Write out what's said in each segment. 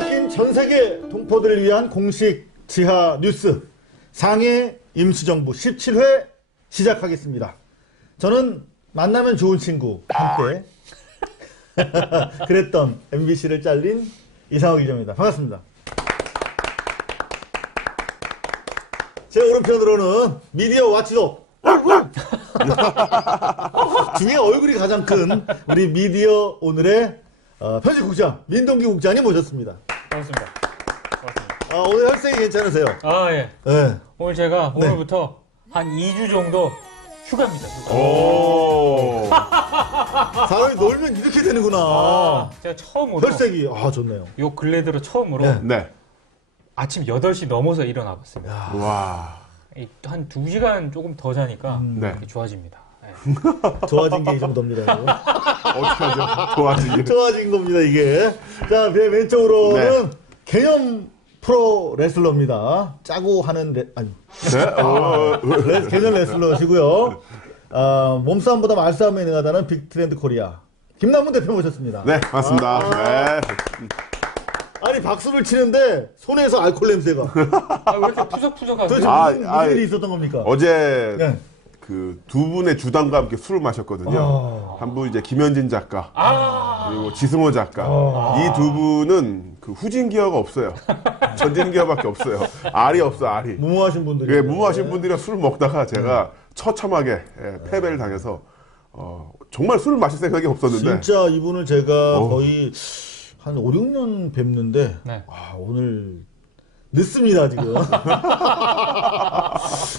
빼앗긴 전 세계 동포들을 위한 공식 지하 뉴스 상해 임시정부 17회 시작하겠습니다. 저는 만나면 좋은 친구 한때 그랬던 MBC를 잘린 이상호 기자입니다. 반갑습니다. 제 오른편으로는 미디어 와치독 중에 얼굴이 가장 큰 우리 미디어 오늘의 편집국장 민동기 국장님 모셨습니다. 반갑습니다. 오늘 혈색이 괜찮으세요? 예. 네. 오늘 제가 오늘부터 한 2주 정도 휴가입니다. 휴가. 오. 사람이 놀면 이렇게 되는구나. 제가 처음으로 혈색이 좋네요. 요 근래 들어 처음으로 네. 아침 8시 넘어서 일어나 봤습니다. 와. 한 2시간 조금 더 자니까 네. 좋아집니다. 좋아진 게 이 정도입니다. 어떻게 하죠? 좋아진 겁니다, 이게. 자, 왼쪽으로는 개념 프로 레슬러입니다. 짜고 하는 개념 레슬러시고요. 몸싸움보다 말싸움에 능하다는 빅트렌드 코리아 김남문 대표 모셨습니다. 네, 맞습니다. 네. 아니 박수를 치는데 손에서 알코올 냄새가. 왜 이렇게 푸석푸석하세요? 도대체 무슨 일이 있었던 겁니까? 어제 네. 그 두 분의 주당과 함께 술을 마셨거든요. 한 분 이제 김현진 작가, 그리고 지승호 작가. 이 두 분은 그 후진 기어가 없어요. 전진 기어밖에 없어요. 알이 없어, 알이. 무모하신 분들이. 예, 무모하신 분들이랑 술을 먹다가 제가 처참하게 패배를 당해서 정말 술을 마실 생각이 없었는데. 진짜 이분을 제가 거의 한 5, 6년 뵙는데 네. 오늘 늦습니다 지금.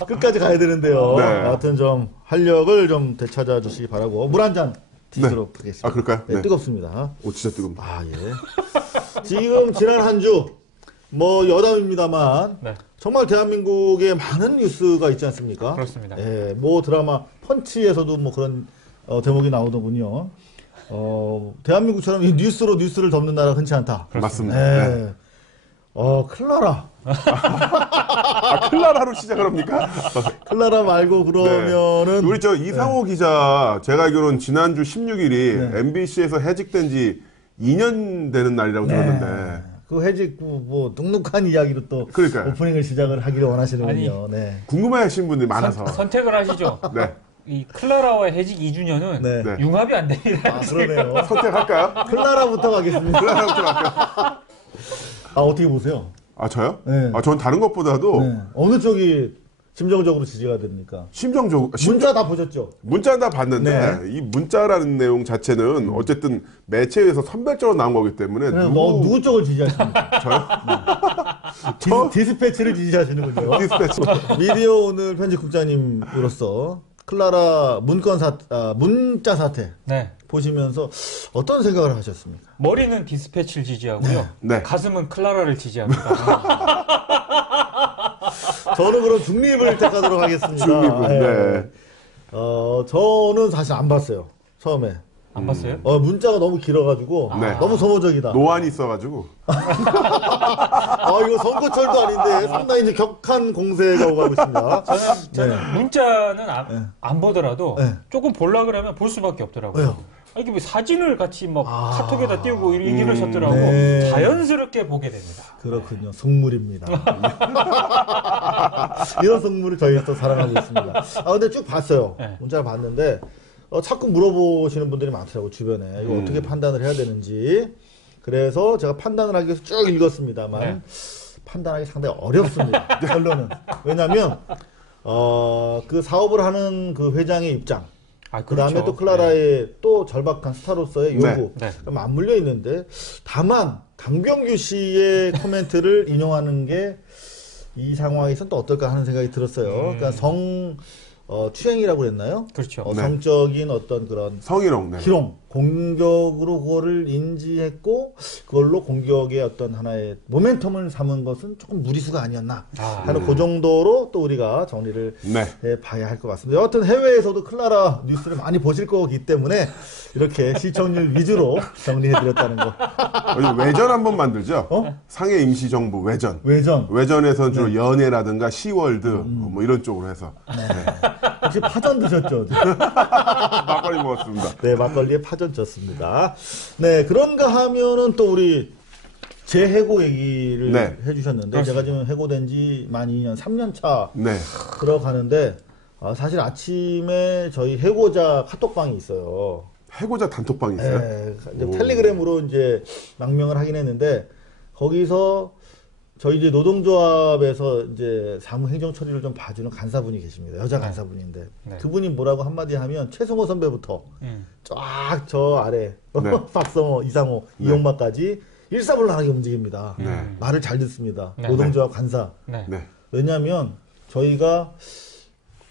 끝까지 가야 되는데요. 네. 하여튼 좀 활력을 좀 되찾아 주시기 바라고 물 한 잔 드시도록 하겠습니다. 그럴까요? 네, 네. 뜨겁습니다. 오, 진짜 뜨겁다. 예. 지금 지난 한 주 여담입니다만 네. 정말 대한민국에 많은 뉴스가 있지 않습니까? 그렇습니다. 예, 드라마 펀치에서도 그런 대목이 나오더군요. 대한민국처럼 이 뉴스를 덮는 나라가 흔치 않다. 맞습니다. 예. 네. 클라라. 클라라로 시작을 합니까? 클라라 말고 그러면은. 우리 이상호 기자, 제가 알기로는 지난주 16일이 MBC에서 해직된 지 2년 되는 날이라고 들었는데. 그 해직, 눅눅한 이야기로 또. 그러니까요. 오프닝을 시작을 하기를 원하시는군요. 네. 궁금해 하시는 분들이 많아서. 선택을 하시죠. 네. 이 클라라와의 해직 2주년은 네. 융합이 안 됩니다. 그러네요. 선택할까요? 클라라부터 가겠습니다. 클라라부터 갈까요? 어떻게 보세요? 저요? 네. 전 다른 것보다도 네. 어느 쪽이 심정적으로 지지가 됩니까? 문자 다 보셨죠? 문자 다 봤는데 네. 이 문자라는 내용 자체는 어쨌든 매체에서 선별적으로 나온 거기 때문에 누구 쪽을 지지하십니까? 저요? 디스패치를 지지하시는군요. 디스패치. 미디어 오늘 편집국장님으로서 클라라 문자 사태 네. 보시면서 어떤 생각을 하셨습니까? 머리는 디스패치를 지지하고요. 네. 가슴은 클라라를 지지합니다. 저는 그럼 중립을 택하도록 하겠습니다. 중립은, 네. 저는 사실 안 봤어요. 처음에. 안 봤어요? 문자가 너무 길어가지고 네. 너무 소모적이다. 노안이 있어가지고. 이거 선거철도 아닌데 상당히 이제 격한 공세가 오고 있습니다. 저는 문자는 안 보더라도 네. 조금 보려 그러면 볼 수밖에 없더라고요. 왜요? 이게 왜 사진을 같이 카톡에다 띄우고 이러셨더라고. 네. 자연스럽게 보게 됩니다. 그렇군요. 속물입니다. 이런 속물을 저희가 또 사랑하고 있습니다. 근데 쭉 봤어요. 네. 문자를 봤는데 자꾸 물어보시는 분들이 많더라고요. 주변에. 이거 어떻게 판단을 해야 되는지. 그래서 제가 판단을 하기 위해서 쭉 읽었습니다만 네. 판단하기 상당히 어렵습니다. 결론은. 왜냐하면 그 사업을 하는 그 회장의 입장, 그 다음에 그렇죠. 또 클라라의 또 절박한 스타로서의 요구, 네. 맞물려 있는데, 다만 강병규 씨의 코멘트를 인용하는 게 이 상황에서는 또 어떨까 하는 생각이 들었어요. 그러니까 추행이라고 그랬나요? 그렇죠. 네. 성적인 어떤 그런 성희롱. 네. 희롱, 공격으로 그거를 인지했고 그걸로 공격의 어떤 하나의 모멘텀을 삼은 것은 조금 무리수가 아니었나 하는 그 정도로 또 우리가 정리를 봐야 할 것 같습니다. 여하튼 해외에서도 클라라 뉴스를 많이 보실 거기 때문에 이렇게 시청률 위주로 정리해드렸다는 거. 외전 한번 만들죠. 상해 임시정부 외전. 외전에서는 주로 연예라든가 시월드 뭐 이런 쪽으로 해서. 네. 혹시 파전 드셨죠? 막걸리 먹었습니다. 네, 막걸리에 파전 쪘습니다. 네, 그런가 하면은 또 우리 제 해고 얘기를 네. 해주셨는데 그렇습니다. 제가 지금 해고된 지 만 2년, 3년 차 네. 들어가는데 사실 아침에 저희 해고자 카톡방이 있어요. 해고자 단톡방이 있어요? 네, 이제 텔레그램으로 이제 망명을 하긴 했는데 거기서 저희 이제 노동조합에서 이제 사무행정 처리를 좀 봐주는 간사분이 계십니다. 여자 간사분인데 네. 그분이 뭐라고 한마디 하면 최승호 선배부터 쫙 저 아래 네. 박성호, 이상호, 네. 이용마까지 일사불란하게 움직입니다. 네. 말을 잘 듣습니다. 네. 노동조합 간사. 네. 네. 왜냐하면 저희가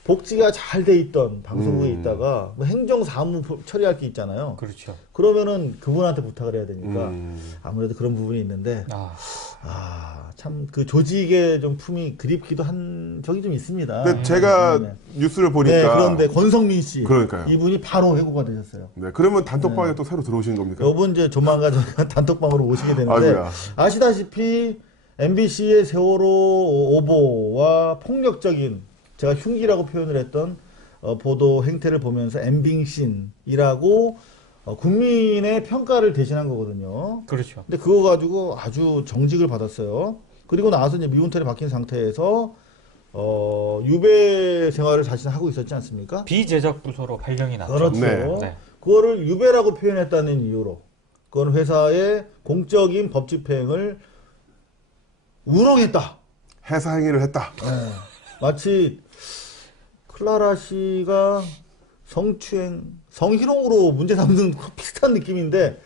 복지가 잘 돼 있던 방송국에 있다가 뭐 행정 사무 처리할 게 있잖아요. 그렇죠. 그러면은 그분한테 부탁을 해야 되니까 음. 아무래도 그런 부분이 있는데 아, 참 그 조직의 좀 품이 그립기도 한 적이 좀 있습니다. 근데 제가 네. 뉴스를 보니까. 네, 그런데 권성민 씨, 그러니까요. 이분이 바로 해고가 되셨어요. 네, 그러면 단톡방에 또 새로 들어오시는 겁니까? 요번 이제 조만간 저희가 단톡방으로 오시게 되는데 아이고야. 아시다시피 MBC의 세월호 오보와 폭력적인 제가 흉기라고 표현을 했던 보도 행태를 보면서 엠빙신이라고 국민의 평가를 대신한 거거든요. 그렇죠. 근데 그거 가지고 아주 정직을 받았어요. 그리고 나서 이제 미운털이 박힌 상태에서 유배 생활을 자신 하고 있었지 않습니까? 비제작 부서로 발령이 났죠. 그렇죠. 네. 네. 그거를 유배라고 표현했다는 이유로 그건 회사의 공적인 법 집행을 우롱했다. 해사 행위를 했다. 네. 마치 클라라 씨가 성추행, 성희롱으로 문제 삼는 비슷한 느낌인데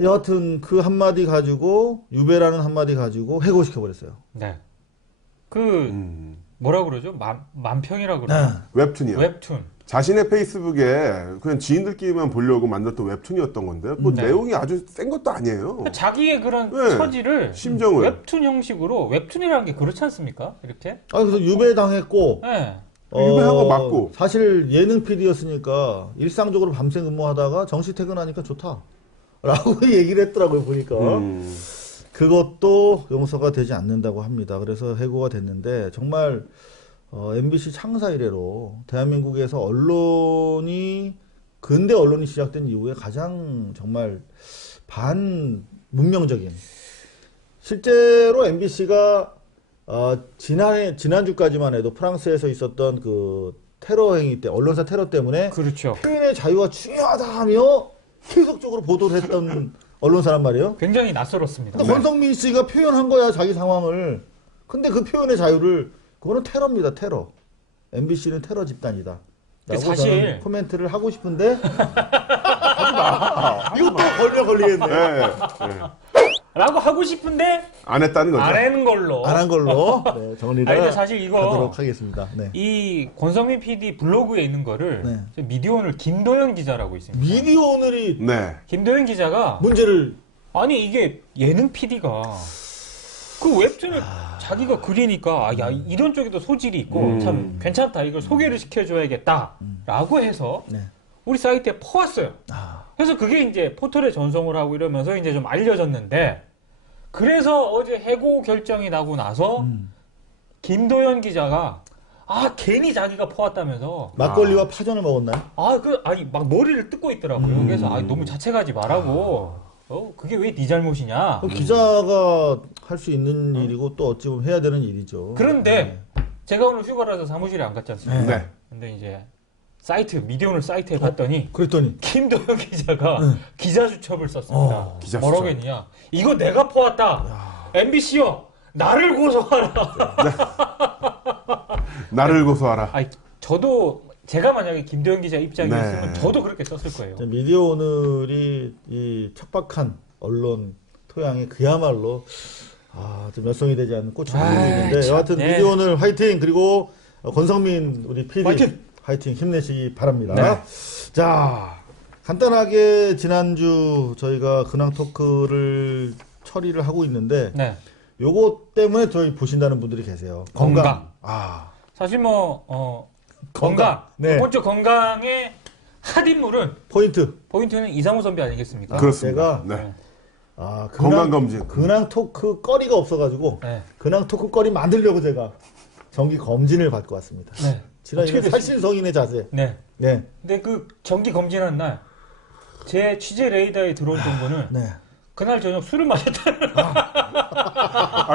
여하튼 그 한마디 가지고 유배라는 한마디 가지고 해고시켜버렸어요. 네. 그 뭐라 그러죠? 만평이라고 네. 그러죠. 웹툰이요. 웹툰. 자신의 페이스북에 그냥 지인들끼리만 보려고 만들었던 웹툰이었던 건데 뭐 네. 내용이 아주 센 것도 아니에요. 자기의 그런 네. 처지를 심정을. 웹툰 형식으로 웹툰이라는 게 그렇지 않습니까? 이렇게? 그래서 유배당했고 네. 유배한 거 맞고. 사실 예능 PD였으니까 일상적으로 밤새 근무하다가 정시 퇴근하니까 좋다. 라고 얘기를 했더라고요, 보니까. 그것도 용서가 되지 않는다고 합니다. 그래서 해고가 됐는데 정말 MBC 창사 이래로 대한민국에서 언론이 근대 언론이 시작된 이후에 가장 정말 반문명적인 실제로 MBC가 지난주까지만 해도 프랑스에서 있었던 그 테러 행위 때 언론사 테러 때문에 그렇죠. 표현의 자유가 중요하다며 계속적으로 보도를 했던 언론사란 말이에요. 굉장히 낯설었습니다. 근데 권성민 씨가 표현한 거야, 자기 상황을. 근데 그 표현의 자유를, 그거는 테러입니다, 테러. MBC는 테러 집단이다. 라고 사실 저는 코멘트를 하고 싶은데, 이것도 걸리겠네. 네. 라고 하고 싶은데 안 했다는 거죠. 안 하는 걸로. 안 한 걸로 네, 정리를 아니, 근데 사실 이거 하도록 하겠습니다. 네. 이 권성민 PD 블로그에 있는 거를 네. 저 미디어오늘 김도현 기자라고 있습니다. 미디어 오늘이 네. 김도현 기자가 문제를 아니 이게 예능 PD가 그 웹툰을 자기가 그리니까 야 이런 쪽에도 소질이 있고 참 괜찮다 이걸 소개를 시켜줘야겠다라고 해서 네. 우리 사이트에 퍼왔어요. 그래서 그게 이제 포털에 전송을 하고 이러면서 이제 좀 알려졌는데 그래서 어제 해고 결정이 나고 나서 김도현 기자가 괜히 자기가 퍼왔다면서 막걸리와 파전을 먹었나요? 아니 막 머리를 뜯고 있더라고요. 그래서 너무 자책하지 말라고. 그게 왜 네 잘못이냐. 기자가 할 수 있는 일이고 또 어찌 보면 해야 되는 일이죠. 그런데 제가 오늘 휴가라서 사무실에 안 갔지 않습니까? 네. 근데 이제 미디어오늘 사이트에 갔더니 그랬더니 김도현 기자가 기자 수첩을 썼습니다. 기자 뭐라고 수첩. 했느냐? 이거 내가 퍼왔다. MBC요. 나를 고소하라. 나를 고소하라. 저도 제가 만약에 김도현 기자 입장이었으면 네. 저도 그렇게 썼을 거예요. 미디어 오늘이 이 척박한 언론 토양이 그야말로 좀 몇성이 되지 않는 꽃이 피고 있는데 참, 여하튼 네. 미디어 오늘 화이팅 그리고 권성민 우리 PD 화이팅! 힘내시기 바랍니다. 네. 자 간단하게 지난주 저희가 근황 토크를 처리를 하고 있는데 네. 요거 때문에 저희 보신다는 분들이 계세요. 건강. 사실 건강. 네. 이번 주 건강의 핫 인물은 포인트는 이상우 선배 아니겠습니까? 그렇습니다. 제가 네. 건강검진. 근황 토크 거리가 없어가지고, 네. 근황 토크 거리 만들려고 제가 정기 검진을 받고 왔습니다. 네. 지난 어떻게 살신성인의 자세. 네. 네. 근데 그 정기 검진한 날, 제 취재 레이더에 들어온 정보는 네. 그날 저녁 술을 마셨다는.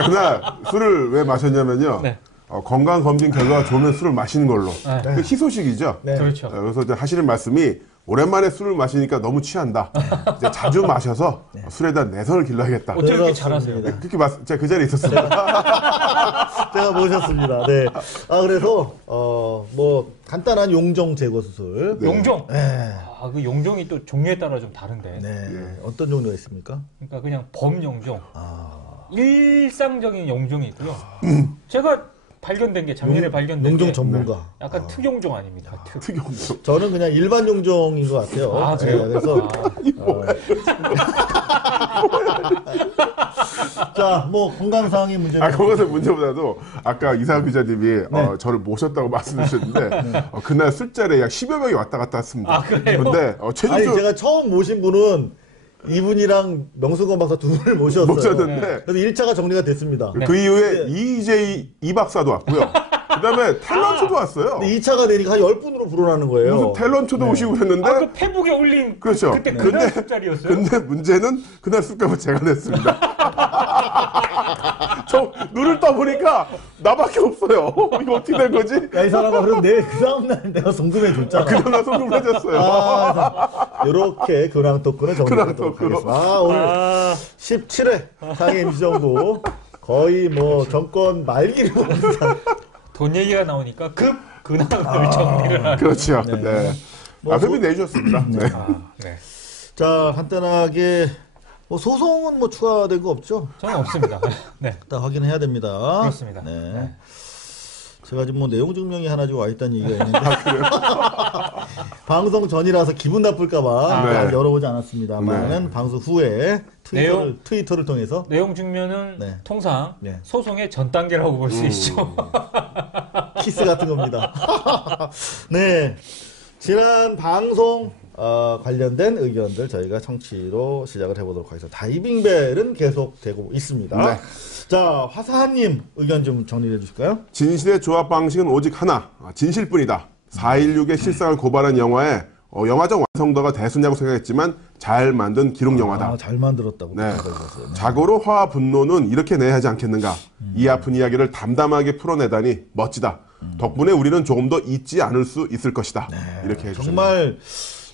그날 술을 왜 마셨냐면요. 네. 건강검진 결과가 좋으면 술을 마시는 걸로. 네. 그 희소식이죠. 네. 그렇죠. 그래서 이제 하시는 말씀이 오랜만에 술을 마시니까 너무 취한다. 이제 자주 마셔서 술에 대한 내성을 길러야겠다. 어떻게 이렇게 그렇습니다. 잘하세요? 그렇게 제가 그 자리에 있었습니다. 제가 모셨습니다. 네. 그래서, 뭐, 간단한 용종 제거 수술. 네. 용종. 네. 그 용종이 또 종류에 따라 좀 다른데. 네. 어떤 종류가 있습니까? 그러니까 그냥 범용종. 일상적인 용종이 있고요. 제가 발견된 게 작년에 발견된 용종 게 전문가. 약간 특용종 아닙니다. 특. 특이용종. 저는 그냥 일반 용종인 것 같아요. 그래요? 그래서 자, 뭐 건강상의 문제는 거기서 문제보다도 아까 이상한 기자님이 저를 모셨다고 말씀해 주셨는데 그날 술자리에 약 10여 명이 왔다 갔다 했습니다. 그래요? 근데 아니 최종적으로 제가 처음 모신 분은 이분이랑 명수건 박사 두 분을 모셨어요. 모셨는데 그래서 1차가 정리가 됐습니다. 그 이후에 이J 이 박사도 왔고요. 그다음에 탤런트도 왔어요. 근데 2차가 되니까 한 10분으로 불어나는 거예요. 무슨 탤런트도 오시고 그랬는데 그 페북에 올린 그렇죠. 그때 그날 술자리였어요. 근데 문제는 그날 술값을 제가 냈습니다. 저 눈을 떠보니까 나밖에 없어요. 이거 어떻게 된 거지? 야, 이 사람아, 그럼 그 다음날 내가 송금해 줬잖아. 그날 송금을 해줬어요. 이렇게 근황 토크는 정리하도록 근황 토크로. 하겠습니다. 오늘 17회 상해 MC 정도 거의 뭐 정권 말기를 보면서 돈 얘기가 나오니까 근황을 정리를 하는. 그렇죠. 네. 흡입 내주셨습니다. 네. 네. 자, 간단하게 뭐 소송은 뭐 추가된 거 없죠? 저는 없습니다. 네. 일단 확인해야 됩니다. 그렇습니다. 네. 네. 제가 지금 뭐 내용 증명이 하나 지금 와 있다는 얘기가 있는데 방송 전이라서 기분 나쁠까봐 네. 아직 열어보지 않았습니다만은 방송 후에 트위터를 통해서 내용 증명은 네. 통상 네. 소송의 전 단계라고 볼 수 있죠. 키스 같은 겁니다. 네. 지난 방송 관련된 의견들 저희가 청취로 시작을 해보도록 하겠습니다. 다이빙벨은 계속되고 있습니다. 네. 자, 화사한님 의견 좀 정리해 주실까요? 진실의 조합 방식은 오직 하나, 진실뿐이다. 4.16의 실상을 고발한 영화에 영화적 완성도가 대수냐고 생각했지만 잘 만든 기록 영화다. 잘 만들었다고. 네. 네. 자고로 화와 분노는 이렇게 내야 하지 않겠는가. 이 아픈 이야기를 담담하게 풀어내다니 멋지다. 덕분에 우리는 조금 더 잊지 않을 수 있을 것이다. 네. 이렇게 해주셨네요. 정말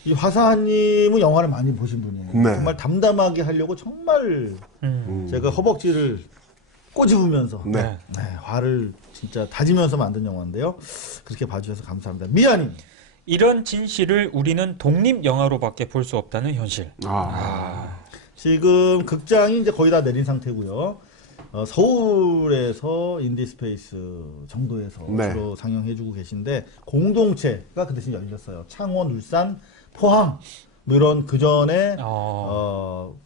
이 화사한님은 영화를 많이 보신 분이에요. 네. 정말 담담하게 하려고 정말 제가 허벅지를 꼬집으면서 네. 화를 진짜 다지면서 만든 영화인데요. 그렇게 봐주셔서 감사합니다. 미아님. 이런 진실을 우리는 독립 영화로밖에 볼 수 없다는 현실. 지금 극장이 이제 거의 다 내린 상태고요. 서울에서 인디스페이스 정도에서 네. 주로 상영해주고 계신데 공동체가 그 대신 열렸어요. 창원, 울산, 포항 뭐 이런 그 전에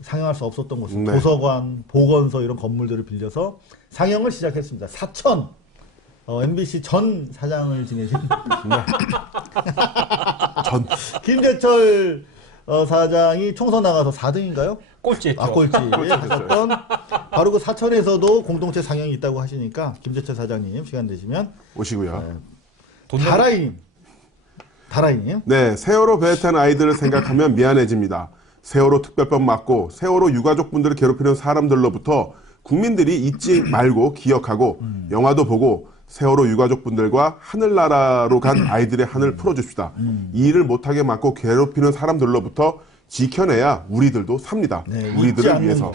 상영할 수 없었던 곳, 네. 도서관, 보건소 이런 건물들을 빌려서 상영을 시작했습니다. 사천 MBC 전 사장을 지내신 김재철 사장이 총선 나가서 4등인가요? 꼴찌했죠. 꼴찌 하셨던 바로 그 사천에서도 공동체 상영이 있다고 하시니까 김재철 사장님 시간 되시면 오시고요. 다라이님. 네, 세월호 배에 탄 아이들을 생각하면 미안해집니다. 세월호 특별법 맞고 세월호 유가족분들을 괴롭히는 사람들로부터 국민들이 잊지 말고 기억하고 영화도 보고 세월호 유가족분들과 하늘나라로 간 아이들의 한을 풀어줍시다. 이 일을 못하게 막고 괴롭히는 사람들로부터 지켜내야 우리들도 삽니다. 네, 우리들을 위해서.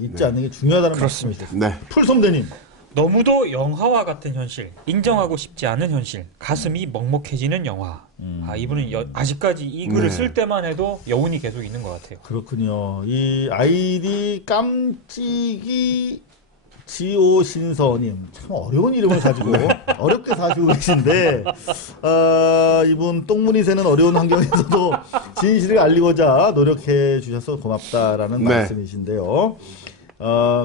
잊지 않는 게 중요하다는 말씀이셨습니다. 네. 풀솜대님. 너무도 영화와 같은 현실, 인정하고 싶지 않은 현실, 가슴이 먹먹해지는 영화. 이분은 아직까지 이 글을 쓸 때만 해도 여운이 계속 있는 것 같아요. 그렇군요. 이 아이디 깜찍이 지오신서님, 참 어려운 이름을 가지고 어렵게 사시고 계신데 이분 똥무니 새는 어려운 환경에서도 진실을 알리고자 노력해 주셔서 고맙다라는 말씀이신데요.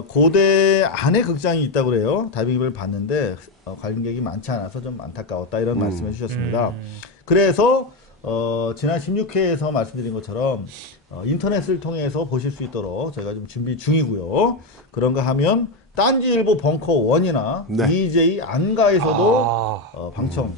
고대 안에 극장이 있다고 그래요. 다이빙벨을 봤는데 관객이 많지 않아서 좀 안타까웠다 이런 말씀해 주셨습니다. 그래서 지난 16회에서 말씀드린 것처럼 인터넷을 통해서 보실 수 있도록 저희가 좀 준비 중이고요. 그런가 하면 딴지일보 벙커1이나 DJ 안가에서도 방청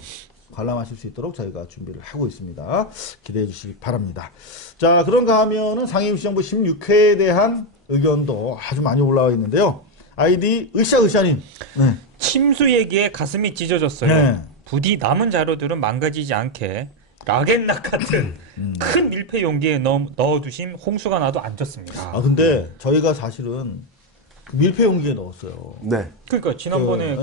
관람하실 수 있도록 저희가 준비를 하고 있습니다. 기대해 주시기 바랍니다. 자, 그런가 하면은 상임시정부 16회에 대한 의견도 아주 많이 올라와 있는데요. 아이디 으쌰으쌰님. 네. 침수 얘기에 가슴이 찢어졌어요. 네. 부디 남은 자료들은 망가지지 않게 락앤락 같은 큰 밀폐 용기에 넣어두신 홍수가 나도 안 졌습니다. 아 근데 저희가 사실은 밀폐 용기에 넣었어요. 네. 그러니까 지난번에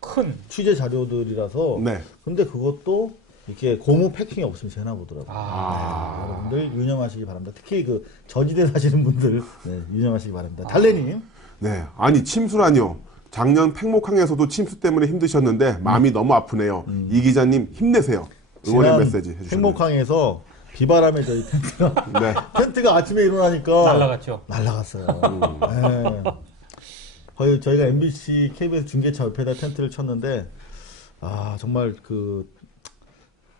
큰 취재 자료들이라서. 네. 근데 그것도 이렇게 고무 패킹이 없으면 되나 보더라고요. 네, 여러분들 유념하시기 바랍니다. 특히 그 저지대 사시는 분들 네, 유념하시기 바랍니다. 달래님. 네. 아니 침수라니요. 작년 팽목항에서도 침수 때문에 힘드셨는데 마음이 너무 아프네요. 이 기자님 힘내세요. 응원의 메시지 해주셨네요. 팽목항에서 비바람에 저희 텐트가 네. 텐트가 아침에 일어나니까 날라갔죠. 날라갔어요. 네. 거의 저희가 MBC, KBS 중계차 옆에다 텐트를 쳤는데 정말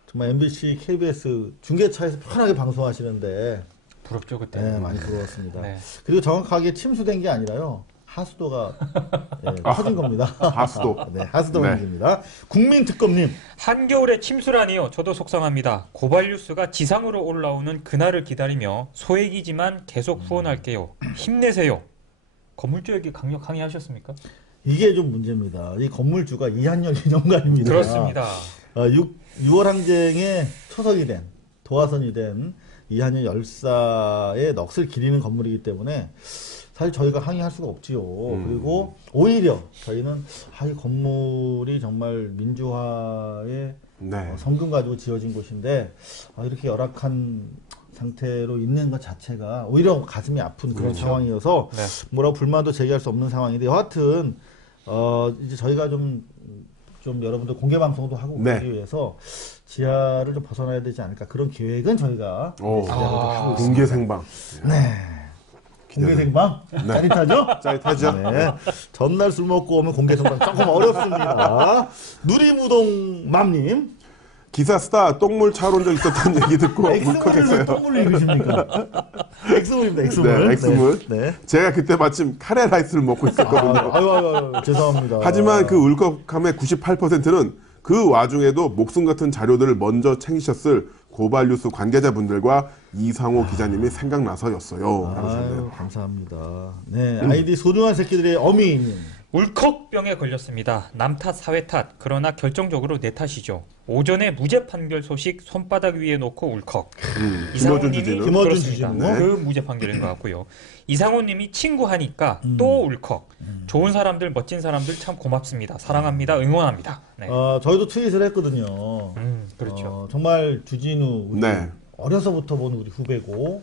정말 MBC, KBS 중계차에서 편하게 방송하시는데 부럽죠 그때. 네, 많이 부러웠습니다. 네. 그리고 정확하게 침수된 게 아니라요. 하수도가 터진 겁니다. 하수도. 네, 하수도 네. 문제입니다. 국민특검님. 한겨울에 침수라니요. 저도 속상합니다. 고발뉴스가 지상으로 올라오는 그날을 기다리며 소액이지만 계속 후원할게요. 힘내세요. 건물주 얘기 강력 항의하셨습니까? 이게 좀 문제입니다. 이 건물주가 이한열 기념관입니다. 그렇습니다. 6월 항쟁에 초석이 된 도화선이 된 이한열 열사의 넋을 기리는 건물이기 때문에 사실 저희가 항의할 수가 없지요. 그리고 오히려 저희는 이 건물이 정말 민주화의 네. 성금 가지고 지어진 곳인데 이렇게 열악한 상태로 있는 것 자체가 오히려 가슴이 아픈 그런 상황이어서 네. 뭐라고 불만도 제기할 수 없는 상황인데 여하튼 이제 저희가 좀 여러분들 공개 방송도 하고 그러기 위해서 지하를 좀 벗어나야 되지 않을까 그런 계획은 저희가 하고 있습니다. 공개 생방. 네. 공개 생방? 짜릿하죠? 짜릿하죠? 네. 전날 술 먹고 오면 공개 생방 조금 어렵습니다. 누리무동 맘님. 기사 쓰다 똥물 차로 온 적 있었다는 얘기 듣고 X물을 울컥했어요. 똥물을 읽으십니까? X물입니다. X물. 네, X물. 네. 제가 그때 마침 카레 라이스를 먹고 있었거든요. 아유, 죄송합니다. 하지만 그 울컥함의 98%는 그 와중에도 목숨 같은 자료들을 먼저 챙기셨을 고발뉴스 관계자분들과 이상호 기자님이 생각나서였어요. 아유, 감사합니다. 네, 아이디 소중한 새끼들의 어미님. 울컥병에 걸렸습니다. 남 탓, 사회 탓. 그러나 결정적으로 내 탓이죠. 오전에 무죄 판결 소식 손바닥 위에 놓고 울컥. 김어준 주진우. 김어준 그렇습니다. 주진우. 그 무죄 판결인 것 같고요. 이상호님이 친구하니까 또 울컥. 좋은 사람들, 멋진 사람들 참 고맙습니다. 사랑합니다. 응원합니다. 네. 저희도 트윗을 했거든요. 그렇죠. 정말 주진우 우리 네. 어려서부터 본 우리 후배고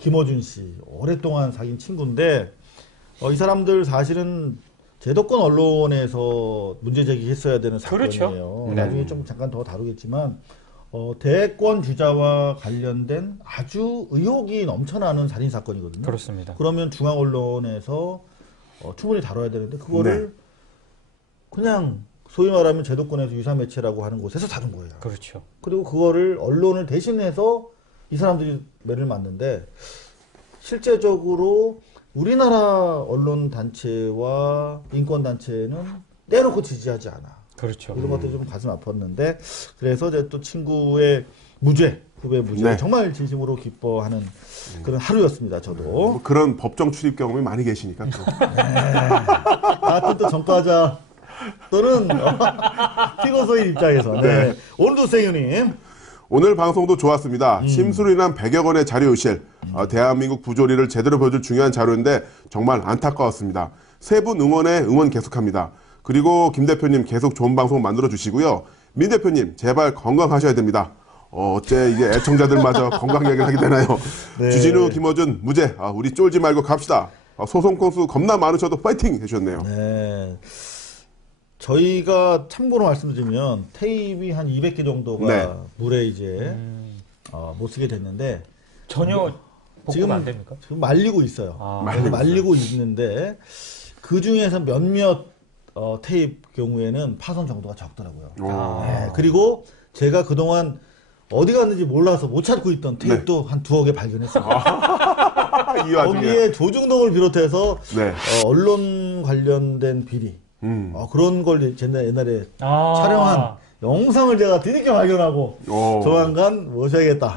김어준 씨 오랫동안 사귄 친구인데 이 사람들 사실은 제도권 언론에서 문제 제기했어야 되는 그렇죠. 사건이에요. 네. 나중에 좀 잠깐 더 다루겠지만 대권 주자와 관련된 아주 의혹이 넘쳐나는 살인 사건이거든요. 그렇습니다. 그러면 중앙 언론에서 충분히 다뤄야 되는데 그거를 그냥 소위 말하면 제도권에서 유사 매체라고 하는 곳에서 다룬 거예요. 그렇죠. 그리고 그거를 언론을 대신해서 이 사람들이 매를 맞는데 실제적으로 우리나라 언론 단체와 인권 단체는 떼놓고 지지하지 않아. 그렇죠. 이런 것들이 좀 가슴 아팠는데 그래서 이제 또 친구의 무죄, 후배 무죄 네. 정말 진심으로 기뻐하는 그런 하루였습니다. 저도. 뭐 그런 법정 출입 경험이 많이 계시니까 또. 같은 또 전과자 또는 피고소인 입장에서. 네. 오늘도 생유님. 오늘 방송도 좋았습니다. 침수로 인한 100여 건의 자료유실, 대한민국 부조리를 제대로 보여줄 중요한 자료인데 정말 안타까웠습니다. 세 분 응원 계속합니다. 그리고 김 대표님 계속 좋은 방송 만들어 주시고요. 민 대표님 제발 건강하셔야 됩니다. 어째 이게 애청자들마저 건강 얘기를 하게 되나요? 네. 주진우, 김어준 무죄. 우리 쫄지 말고 갑시다. 소송 건수 겁나 많으셔도 파이팅 해주셨네요. 네. 저희가 참고로 말씀드리면 테이프 한 200개 정도가 네. 물에 이제 못 쓰게 됐는데 전혀 지금 복구가 안 됩니까? 지금 말리고 있어요. 말리고 있는데 그 중에서 몇몇 테이프 경우에는 파손 정도가 적더라고요. 네. 그리고 제가 그동안 어디 갔는지 몰라서 못 찾고 있던 테이프도 한 2억 개 발견했습니다. 이 와중에. 거기에 조중동을 비롯해서 네. 언론 관련된 비리 그런 걸 옛날에 촬영한 영상을 제가 뒤늦게 발견하고 조만간 모셔야겠다.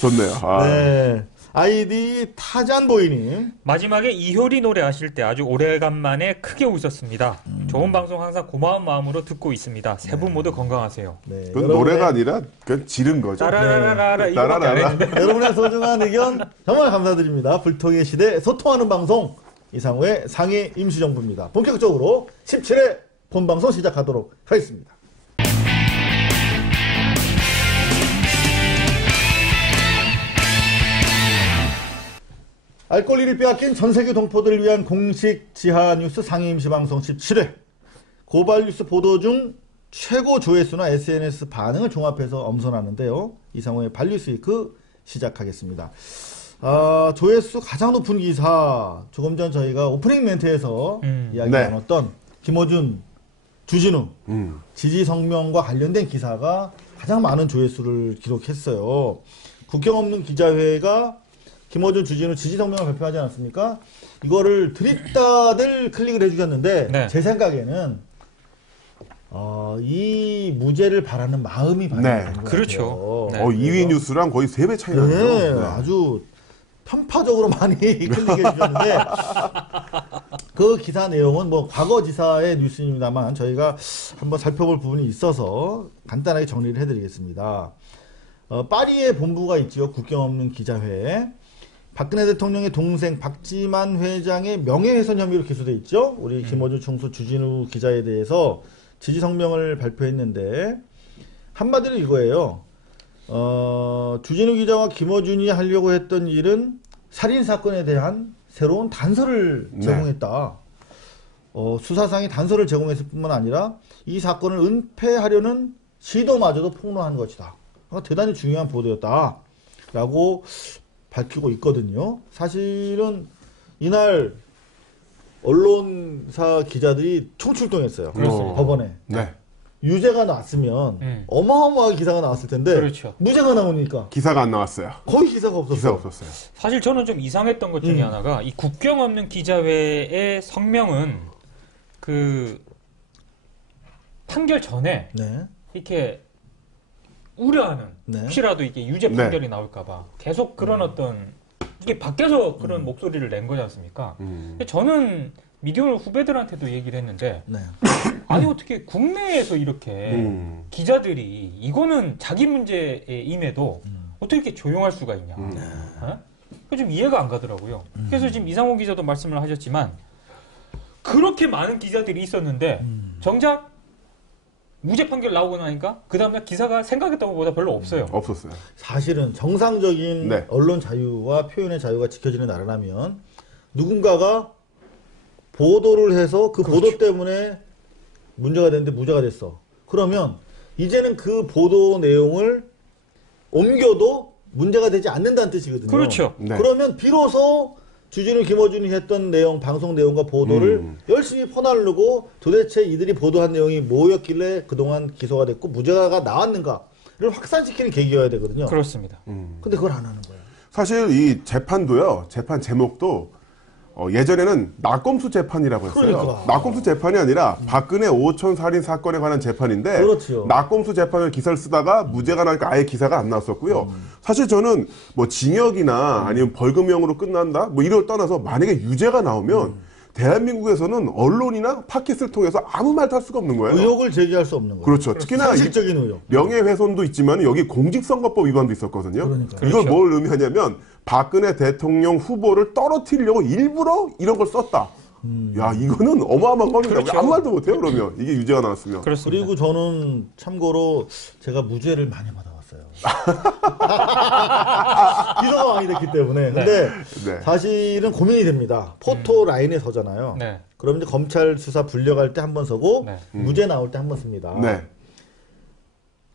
좋네요. 네. 아이디 타잔보이님. 마지막에 이효리 노래 하실 때 아주 오래간만에 크게 웃었습니다. 좋은 방송 항상 고마운 마음으로 듣고 있습니다. 세 분 모두 건강하세요. 네, 그건 노래가 아니라 그냥 지른 거죠. 따라라라라 이거밖에 안 했는데. 여러분의 소중한 의견 정말 감사드립니다. 불통의 시대 소통하는 방송 이상우의 상해 임시정부입니다. 본격적으로 17회 본방송 시작하도록 하겠습니다. 알 권리를 빼앗긴 전세계 동포들을 위한 공식 지하뉴스 상해 임시방송 17회 고발뉴스 보도 중 최고 조회수나 SNS 반응을 종합해서 엄선하는데요. 이상우의 발뉴스위크 시작하겠습니다. 조회수 가장 높은 기사, 조금 전 저희가 오프닝 멘트에서 이야기 나눴던 김어준, 주진우 지지 성명과 관련된 기사가 가장 많은 조회수를 기록했어요. 국경 없는 기자회가 김어준, 주진우 지지 성명을 발표하지 않았습니까? 이거를 드립다들 클릭을 해주셨는데 네. 제 생각에는 이 무죄를 바라는 마음이 반영된 것 그렇죠. 같아요. 네. 2위 뉴스랑 거의 3배 차이 나요. 네, 아주 편파적으로 많이 클릭해 주셨는데 그 기사 내용은 뭐 과거 지사의 뉴스입니다만 저희가 한번 살펴볼 부분이 있어서 간단하게 정리를 해드리겠습니다. 파리에 본부가 있죠. 국경 없는 기자회. 박근혜 대통령의 동생 박지만 회장의 명예훼손 혐의로 기소돼 있죠. 우리 김어준 총수 주진우 기자에 대해서 지지 성명을 발표했는데 한마디로 이거예요. 주진우 기자와 김어준이 하려고 했던 일은 살인사건에 대한 새로운 단서를 제공했다. 수사상의 단서를 제공했을 뿐만 아니라 이 사건을 은폐하려는 시도마저도 폭로한 것이다. 대단히 중요한 보도였다. 라고 밝히고 있거든요. 사실은 이날 언론사 기자들이 총출동했어요. 법원에. 네. 유죄가 나왔으면 어마어마하게 기사가 나왔을 텐데 그렇죠. 무죄가 나오니까 기사가 안 나왔어요. 거의 기사가 없었어요. 기사가 없었어요. 사실 저는 좀 이상했던 것 중에 하나가 이 국경 없는 기자회의 성명은 그 판결 전에 네. 이렇게 우려하는 네. 혹시라도 이게 유죄 판결이 나올까봐 계속 그런 어떤 이게 밖에서 그런 목소리를 낸 거지 않습니까? 근데 저는 미디어 후배들한테도 얘기를 했는데 네. 아니 어떻게 국내에서 이렇게 기자들이 이거는 자기 문제임에도 어떻게 이렇게 조용할 수가 있냐? 좀 이해가 안 가더라고요. 그래서 지금 이상호 기자도 말씀을 하셨지만 그렇게 많은 기자들이 있었는데 정작 무죄 판결 나오고 나니까 그 다음날 기사가 생각했던 것보다 별로 없어요. 없었어요. 사실은 정상적인 네. 언론 자유와 표현의 자유가 지켜지는 나라라면 누군가가 보도를 해서 그 보도 때문에 문제가 됐는데 무죄가 됐어. 그러면 이제는 그 보도 내용을 옮겨도 문제가 되지 않는다는 뜻이거든요. 그렇죠. 네. 그러면 비로소 주진우, 김어준이 했던 내용, 방송 내용과 보도를 열심히 퍼나르고 도대체 이들이 보도한 내용이 뭐였길래 그동안 기소가 됐고 무죄가 나왔는가를 확산시키는 계기여야 되거든요. 그렇습니다. 근데 그걸 안 하는 거예요. 사실 이 재판도요. 재판 제목도 예전에는 낙검수 재판이라고 했어요. 그러니까. 낙검수 재판이 아니라 박근혜 5천 살인 사건에 관한 재판인데 그렇죠. 낙검수 재판을 기사를 쓰다가 무죄가 나니까 아예 기사가 안 나왔었고요. 사실 저는 뭐 징역이나 아니면 벌금형으로 끝난다 뭐 이걸 떠나서 만약에 유죄가 나오면 대한민국에서는 언론이나 팟캐스트를 통해서 아무 말도 할 수가 없는 거예요. 의혹을 제기할 수 없는 거예요. 그렇죠. 특히나 상식적인 의혹. 명예훼손도 있지만 여기 공직선거법 위반도 있었거든요. 그러니까요. 이걸 그렇죠. 뭘 의미하냐면 박근혜 대통령 후보를 떨어뜨리려고 일부러 이런 걸 썼다. 야 이거는 어마어마한 겁니다. 그렇죠. 아무 말도 못해요 그러면 이게 유죄가 나왔으면. 그렇습니다. 그리고 저는 참고로 제가 무죄를 많이 받아왔어요. 기소가 많이 됐기 때문에. 근데 네. 사실은 고민이 됩니다. 포토 라인에 서잖아요. 네. 그럼 이제 검찰 수사 불려갈 때 한 번 서고 네. 무죄 나올 때 한 번 씁니다. 네.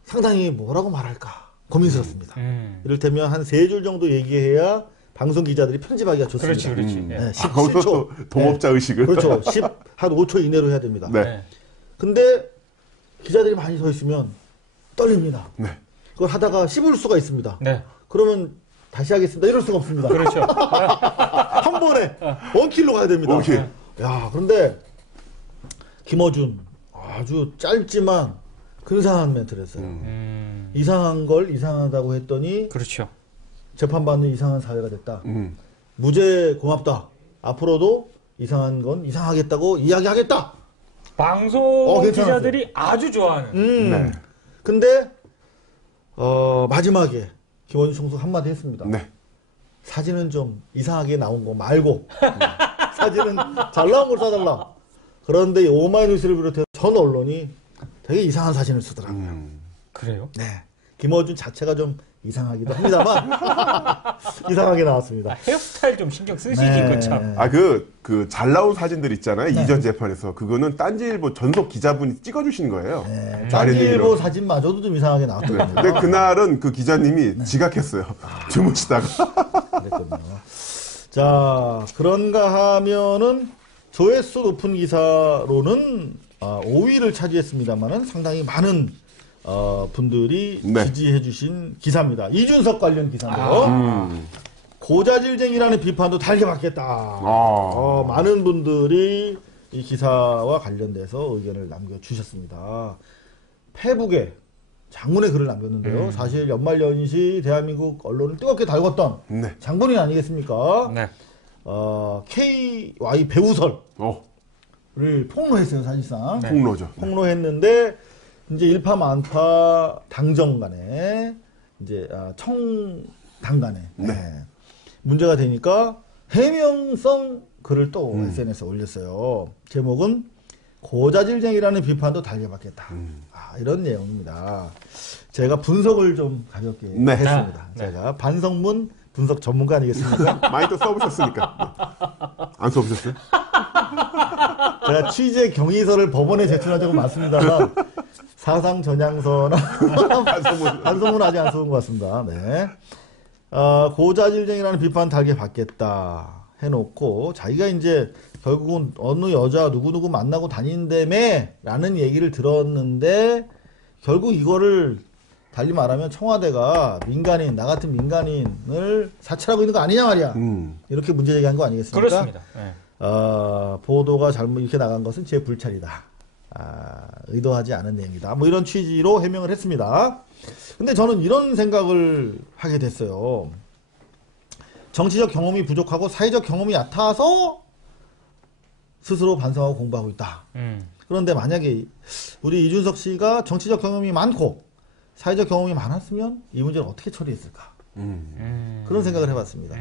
상당히 뭐라고 말할까 고민스럽습니다. 음. 이를테면 한 3줄 정도 얘기해야 방송 기자들이 편집하기가 좋습니다. 그렇지, 그렇지. 네. 네, 아, 거기서 또 17초. 동업자 의식을. 그렇죠. 한 5초 이내로 해야 됩니다. 네. 네. 근데 기자들이 많이 서 있으면 떨립니다. 네. 그걸 하다가 씹을 수가 있습니다. 네. 그러면 다시 하겠습니다. 이럴 수가 없습니다. 그렇죠. 한 번에 원킬로 가야 됩니다. 원킬. 야, 그런데 김어준 아주 짧지만 근사한 멘트를 했어요. 이상한 걸 이상하다고 했더니 그렇죠. 재판받는 이상한 사회가 됐다. 무죄 고맙다. 앞으로도 이상한 건 이상하겠다고 이야기하겠다. 방송 기자들이 아주 좋아하는. 네. 근데 마지막에 김원준 총수 한마디 했습니다. 네. 사진은 좀 이상하게 나온 거 말고 사진은 잘 나온 걸 써달라. 그런데 이 오마이뉴스를 비롯해서 전 언론이 되게 이상한 사진을 쓰더라고요. 그래요? 네. 김어준 자체가 좀 이상하기도 합니다만 이상하게 나왔습니다. 헤어스타일 좀 신경 쓰시지, 그 참. 잘 나온 사진들 있잖아요. 이전 재판에서. 그거는 딴지일보 전속 기자분이 찍어주신 거예요. 네. 딴지일보 사진마저도 좀 이상하게 나왔거든요. 근데 그날은 그 기자님이 지각했어요. 주무시다가. 그랬군요. 자, 그런가 하면은 조회수 높은 기사로는 5위를 차지했습니다만은 상당히 많은 분들이 지지해주신 기사입니다. 이준석 관련 기사인데요. 고자질쟁이라는 비판도 달게 받겠다. 많은 분들이 이 기사와 관련돼서 의견을 남겨주셨습니다. 페북에 장문의 글을 남겼는데요. 사실 연말연시 대한민국 언론을 뜨겁게 달궜던 장본인 아니겠습니까? 네. KY 배우설을 폭로했어요, 사실상. 네. 폭로죠. 폭로했는데 이제 일파만파 당정 간에 이제 청당 간에 문제가 되니까 해명성 글을 또 SNS에 올렸어요. 제목은 고자질쟁이라는 비판도 달려받겠다. 이런 내용입니다. 제가 분석을 좀 가볍게 했습니다. 제가 반성문 분석 전문가 아니겠습니까? 많이 또 써보셨으니까. 안 써보셨어요? 제가 취재 경위서를 법원에 제출한 적은 많습니다만 사상 전향서나 반성문 아직 안 써본 것 같습니다. 네. 고자질쟁이라는 비판 달게 받겠다 해놓고 자기가 이제 결국은 어느 여자 누구누구 만나고 다닌다며 라는 얘기를 들었는데 결국 이거를 달리 말하면 청와대가 민간인, 나 같은 민간인을 사찰하고 있는 거 아니냐 말이야. 이렇게 문제 제기한 거 아니겠습니까? 그렇습니다. 네. 보도가 잘못 이렇게 나간 것은 제 불찰이다. 의도하지 않은 내용이다. 뭐 이런 취지로 해명을 했습니다. 근데 저는 이런 생각을 하게 됐어요. 정치적 경험이 부족하고 사회적 경험이 얕아서 스스로 반성하고 공부하고 있다. 그런데 만약에 우리 이준석 씨가 정치적 경험이 많고 사회적 경험이 많았으면 이 문제를 어떻게 처리했을까? 그런 생각을 해봤습니다.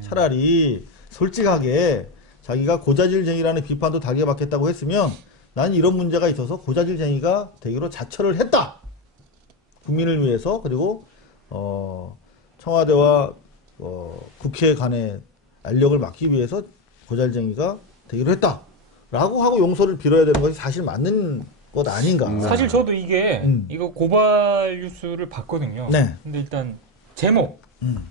차라리 솔직하게 자기가 고자질쟁이라는 비판도 달게 받겠다고 했으면 난 이런 문제가 있어서 고자질쟁이가 되기로 자처를 했다. 국민을 위해서 그리고 청와대와 국회 간의 알력을 막기 위해서 고자질쟁이가 되기로 했다. 라고 하고 용서를 빌어야 되는 것이 사실 맞는 것 아닌가. 사실 저도 이거 고발 뉴스를 봤거든요. 네. 근데 일단 제목 그러니까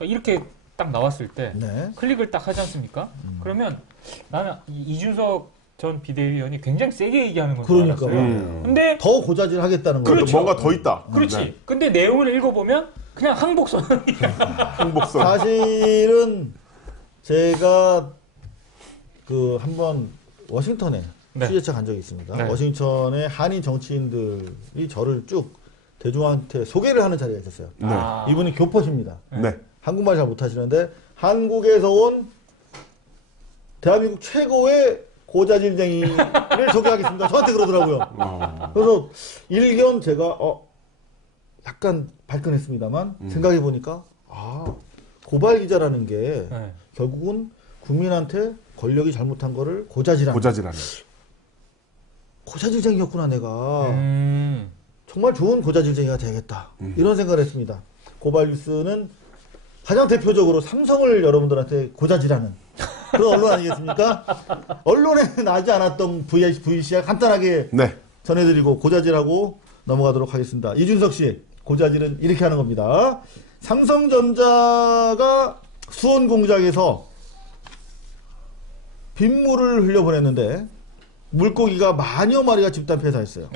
이렇게 딱 나왔을 때 클릭을 딱 하지 않습니까? 그러면 나는 이준석 전 비대위원이 굉장히 세게 얘기하는 건 알았어요. 근데 더 고자질 하겠다는 거죠. 그렇죠. 뭔가 더 있다. 그렇지. 근데 내용을 읽어보면 그냥 항복선언이야. 항복선. 사실은 제가 한번 워싱턴에 취재차 간 적이 있습니다. 워싱턴에 한인 정치인들이 저를 쭉 대중한테 소개를 하는 자리가 있었어요. 이분이 교포십니다. 한국말 잘 못하시는데 한국에서 온 대한민국 최고의 고자질쟁이를 소개하겠습니다. 저한테 그러더라고요. 그래서 일견 제가 약간 발끈했습니다만 생각해보니까 고발 기자라는 게 결국은 국민한테 권력이 잘못한 거를 고자질하는 고자질쟁이였구나 내가. 정말 좋은 고자질쟁이가 돼야겠다. 이런 생각을 했습니다. 고발 뉴스는 가장 대표적으로 삼성을 여러분들한테 고자질하는 그런 언론 아니겠습니까? 언론에 나지 않았던 VCR 간단하게 전해드리고 고자질하고 넘어가도록 하겠습니다. 이준석 씨, 고자질은 이렇게 하는 겁니다. 삼성전자가 수원 공장에서 빗물을 흘려보냈는데 물고기가 만여 마리가 집단 폐사했어요.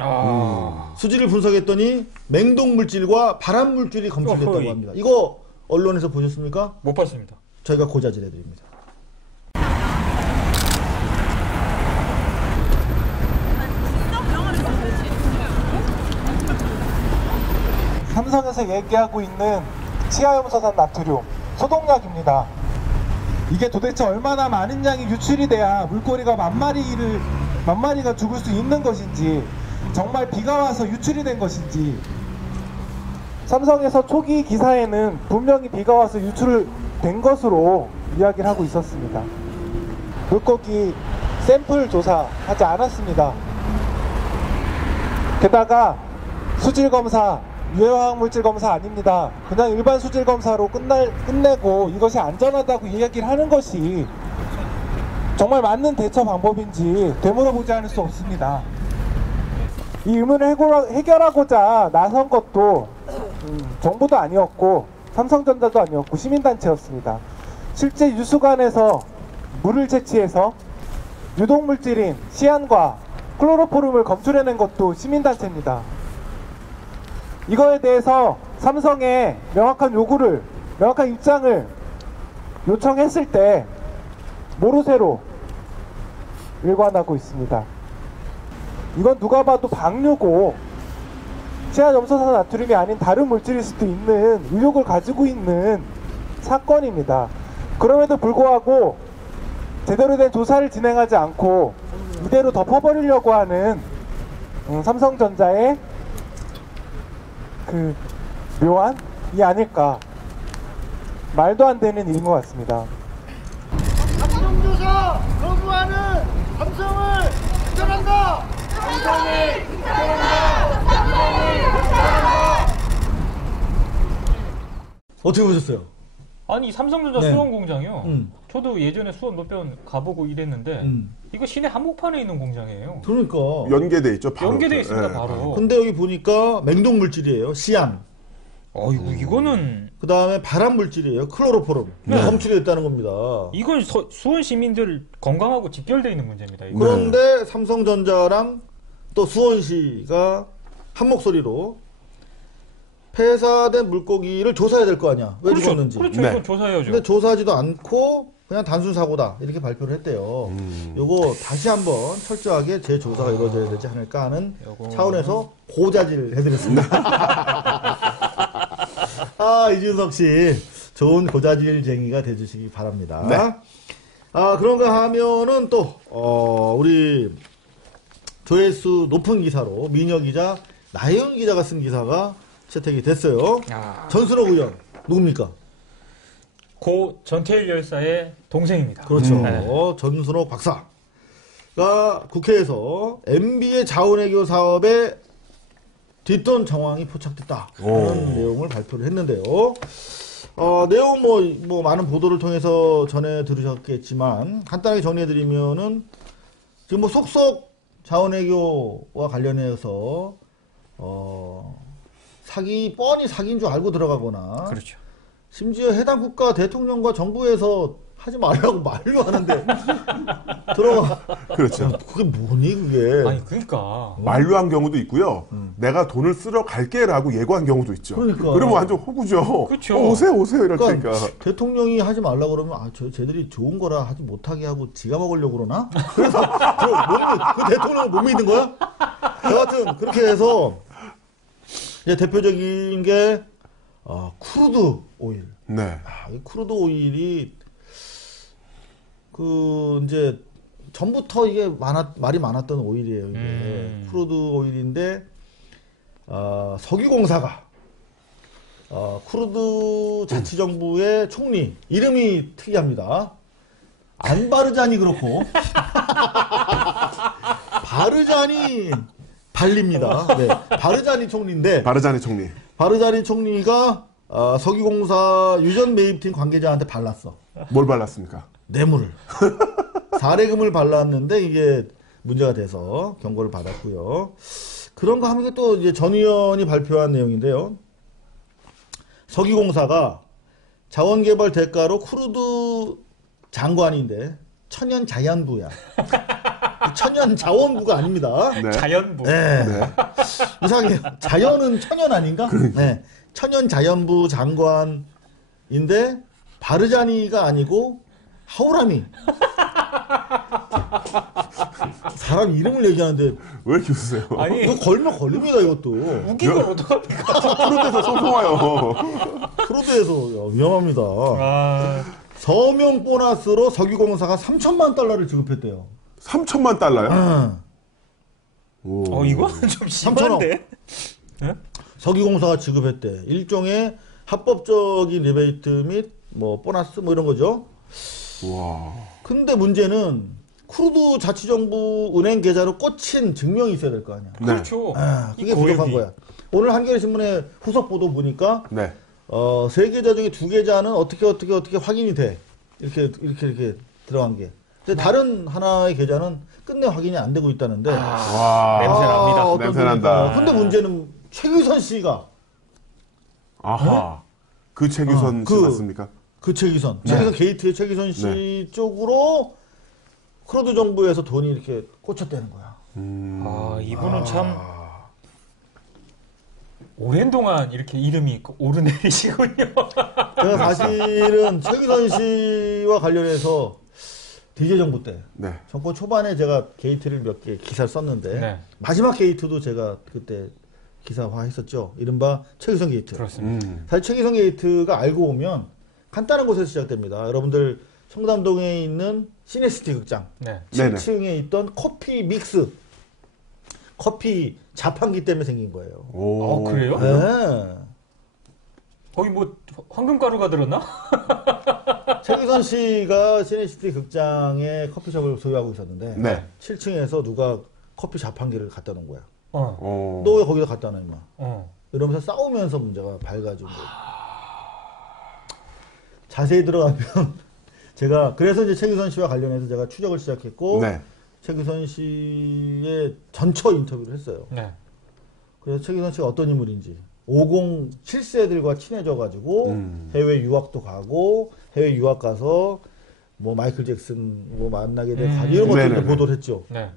수질을 분석했더니 맹독 물질과 발암 물질이 검출됐다고 합니다. 이거 언론에서 보셨습니까? 못 봤습니다. 저희가 고자질해드립니다. 삼성에서 얘기하고 있는 치아염소산 나트륨 소독약입니다. 이게 도대체 얼마나 많은 양이 유출이 돼야 물고기가 만 마리가 죽을 수 있는 것인지, 정말 비가 와서 유출이 된 것인지. 삼성에서 초기 기사에는 분명히 비가 와서 유출된 것으로 이야기를 하고 있었습니다. 물고기 샘플 조사하지 않았습니다. 게다가 수질 검사, 유해화학 물질 검사 아닙니다. 그냥 일반 수질 검사로 끝내고 이것이 안전하다고 이야기를 하는 것이 정말 맞는 대처 방법인지 되물어보지 않을 수 없습니다. 이 의문을 해결하고자 나선 것도 정부도 아니었고 삼성전자도 아니었고 시민단체였습니다. 실제 유수관에서 물을 채취해서 유독물질인 시안과 클로로포름을 검출해낸 것도 시민단체입니다. 이거에 대해서 삼성에 명확한 입장을 요청했을 때 모르쇠로 일관하고 있습니다. 이건 누가 봐도 방류고 치아염소산 나트륨이 아닌 다른 물질일 수도 있는 의혹을 가지고 있는 사건입니다. 그럼에도 불구하고 제대로 된 조사를 진행하지 않고 이대로 덮어버리려고 하는 삼성전자의 그 묘안이 아닐까, 말도 안 되는 일인 것 같습니다. 삼성조사 거부하는 삼성을 규탄한다. 삼성을 규탄한다. 삼성을 규탄한다. 어떻게 보셨어요? 아니 삼성전자 네. 수원 공장이요. 저도 예전에 수원 몇 번 가보고 일했는데 이거 시내 한복판에 있는 공장이에요. 그러니까. 연계돼 있죠. 바로. 연계돼 있습니다. 예. 바로. 근데 여기 보니까 맹독 물질이에요. 시안. 어이구 이거는 그 다음에 발암 물질이에요. 클로로포름. 검출이 됐다는 겁니다. 이건 수원 시민들 건강하고 직결돼 있는 문제입니다. 이거. 그런데 삼성전자랑 또 수원시가 한 목소리로 폐사된 물고기를 조사해야 될 거 아니야. 왜 죽었는지. 그렇죠. 네. 이건 조사해야죠. 근데 조사하지도 않고 그냥 단순 사고다 이렇게 발표를 했대요. 요거 다시 한번 철저하게 재조사가 이루어져야 되지 않을까 하는 차원에서 고자질 해드렸습니다. 아, 이준석 씨 좋은 고자질쟁이가 돼주시기 바랍니다. 네. 아, 그런가 하면은 또 우리 조회수 높은 기사로 민혁 기자, 나혜은 기자가 쓴 기사가 채택이 됐어요. 전순옥 의원 누굽니까? 고 전태일 열사의 동생입니다. 그렇죠. 네. 전순옥 박사가 국회에서 MB의 자원외교 사업에 뒷돈 정황이 포착됐다. 그런 내용을 발표를 했는데요. 내용 뭐 많은 보도를 통해서 전해 들으셨겠지만 간단하게 정리해드리면은 지금 뭐 속속 자원외교와 관련해서 뻔히 사기인 줄 알고 들어가거나 그렇죠. 심지어 해당 국가 대통령과 정부에서 하지 말라고 만류하는데 들어가. 그렇죠. 그게 뭐니 그게? 아니 그러니까 만류한 경우도 있고요. 내가 돈을 쓰러 갈게라고 예고한 경우도 있죠. 그러니까. 그러면 완전 호구죠. 그렇죠. 오세요 이럴 그러니까 테니까. 대통령이 하지 말라 그러면 쟤들이 좋은 거라 하지 못하게 하고 지가 먹으려고 그러나? 그래서 그 대통령을 못 믿는 거야? 여하튼 그렇게 해서 이제 대표적인 게 크루드 오일. 네. 이 크루드 오일이 이제 전부터 이게 말이 많았던 오일이에요. 이게 크루드 오일인데 석유공사가 크루드 자치정부의 총리 이름이 특이합니다. 안바르자니 그렇고 바르자니 발립니다. 네, 바르자니 총리인데 바르자니 총리. 바르자니 총리가 석유공사 유전 매입팀 관계자한테 발랐어. 뭘 발랐습니까? 뇌물을. 사례금을 발랐는데 이게 문제가 돼서 경고를 받았고요. 그런가 하면 또 이제 전 의원이 발표한 내용인데요. 석유공사가 자원개발 대가로 크루드 장관인데 천연 자연부야. 천연 자원부가 아닙니다. 네. 자연부. 네. 이상해요. 자연은 천연 아닌가? 네. 천연 자연부 장관인데 바르자니가 아니고 하우라미. 사람 이름을 얘기하는데 왜 이렇게 웃으세요? 아니 이거 걸면 걸립니다 이것도. 웃긴 걸 어떡합니까? 프로데서 소송 와요. 프로드에서 위험합니다. 아, 서명 보너스로 석유공사가 3천만 달러를 지급했대요. 3천만 달러요? 오. 이거는 좀 심한데? 석유공사가 지급했대. 일종의 합법적인 리베이트 및 뭐 보너스 뭐 이런 거죠. 와. 근데 문제는 크루드 자치정부 은행 계좌로 꽂힌 증명이 있어야 될 거 아니야. 네. 그렇죠. 그게 이 부족한 고액이. 거야. 오늘 한겨레신문의 후속 보도 보니까 네. 3계좌 중에 2계좌는 어떻게 확인이 돼. 이렇게 들어간 게. 근데 다른 하나의 계좌는 끝내 확인이 안 되고 있다는데. 와. 냄새 납니다. 어떤 냄새 난다. 분일까? 근데 문제는 최규선 씨가 아하. 그 최규선 씨 맞습니까? 그 최규선 게이트의 최규선 씨 네. 쪽으로 크루드 정부에서 돈이 이렇게 꽂혔다는 거야. 이분은 참 오랜 동안 이렇게 이름이 오르내리시군요. 제가 사실은 최규선 씨와 관련해서 DJ 정부 때 네. 정권 초반에 제가 게이트를 몇 개 기사를 썼는데 네. 마지막 게이트도 제가 그때 기사화했었죠. 이른바 최규선 게이트. 그렇습니다. 사실 최규선 게이트가 알고 보면 간단한 곳에서 시작됩니다. 여러분들 청담동에 있는 시네시티 극장 네. 7층에 있던 커피 믹스 커피 자판기 때문에 생긴 거예요. 오. 그래요? 네. 거기 뭐 황금가루가 들었나? 최규선 씨가 시네시티 극장에 커피숍을 소유하고 있었는데 네. 7층에서 누가 커피 자판기를 갖다 놓은 거야. 오. 너 왜 거기다 갖다 놔 임마. 어. 이러면서 싸우면서 문제가 밝아지고 자세히 들어가면 제가 그래서 이제 최규선 씨와 관련해서 제가 추적을 시작했고 네. 최규선 씨의 전처 인터뷰를 했어요. 네. 그래서 최규선 씨가 어떤 인물인지 507세들과 친해져가지고 해외 유학도 가고 해외 유학 가서 뭐 마이클 잭슨 뭐 만나게 된 과정 이런 것들을 네네네. 보도를 했죠. 네.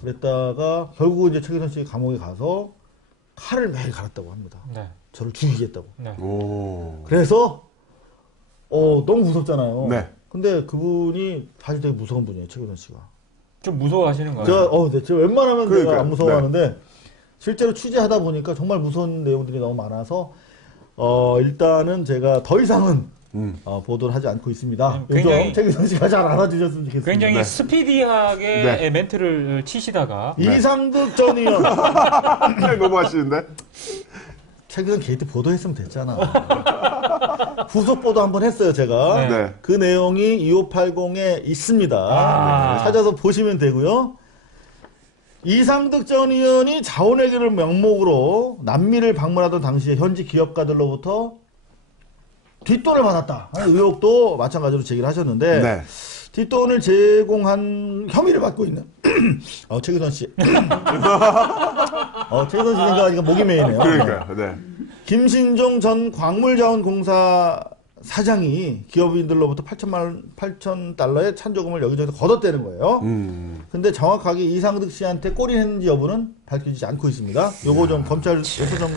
그랬다가 결국 이제 최규선 씨 감옥에 가서 칼을 매일 갈았다고 합니다. 네. 저를 죽이겠다고. 네. 오. 그래서 너무 무섭잖아요. 네. 근데 그분이 사실 되게 무서운 분이에요, 최규선 씨가. 좀 무서워하시는 거예요? 제가 웬만하면 내가 그러니까요. 안 무서워하는데 실제로 취재하다 보니까 정말 무서운 내용들이 너무 많아서 일단은 제가 더 이상은 보도를 하지 않고 있습니다. 굉장히- 요즘 최규선 씨가 잘 알아주셨으면 좋겠습니다. 굉장히 네. 스피디하게 네. 멘트를 치시다가 이상득 전 의원 너무 하시는데? 최규선 게이트 보도했으면 됐잖아. 후속 보도 한번 했어요, 제가. 네. 네. 그 내용이 2580에 있습니다. 아. 찾아서 보시면 되고요. 이상득 전 의원이 자원외교를 명목으로 남미를 방문하던 당시에 현지 기업가들로부터 뒷돈을 받았다 하는 의혹도 마찬가지로 제기를 하셨는데 네. 뒷돈을 제공한 혐의를 받고 있는 최규선 씨. 최규선 씨 생각하니까 목이 메이네요. 그러니까요. 네. 김신종 전 광물자원공사 사장이 기업인들로부터 8천 달러의 찬조금을 여기저기서 걷었다는 거예요. 근데 정확하게 이상득 씨한테 꼬리했는지 여부는 밝혀지지 않고 있습니다. 요거 좀 검찰에서 좀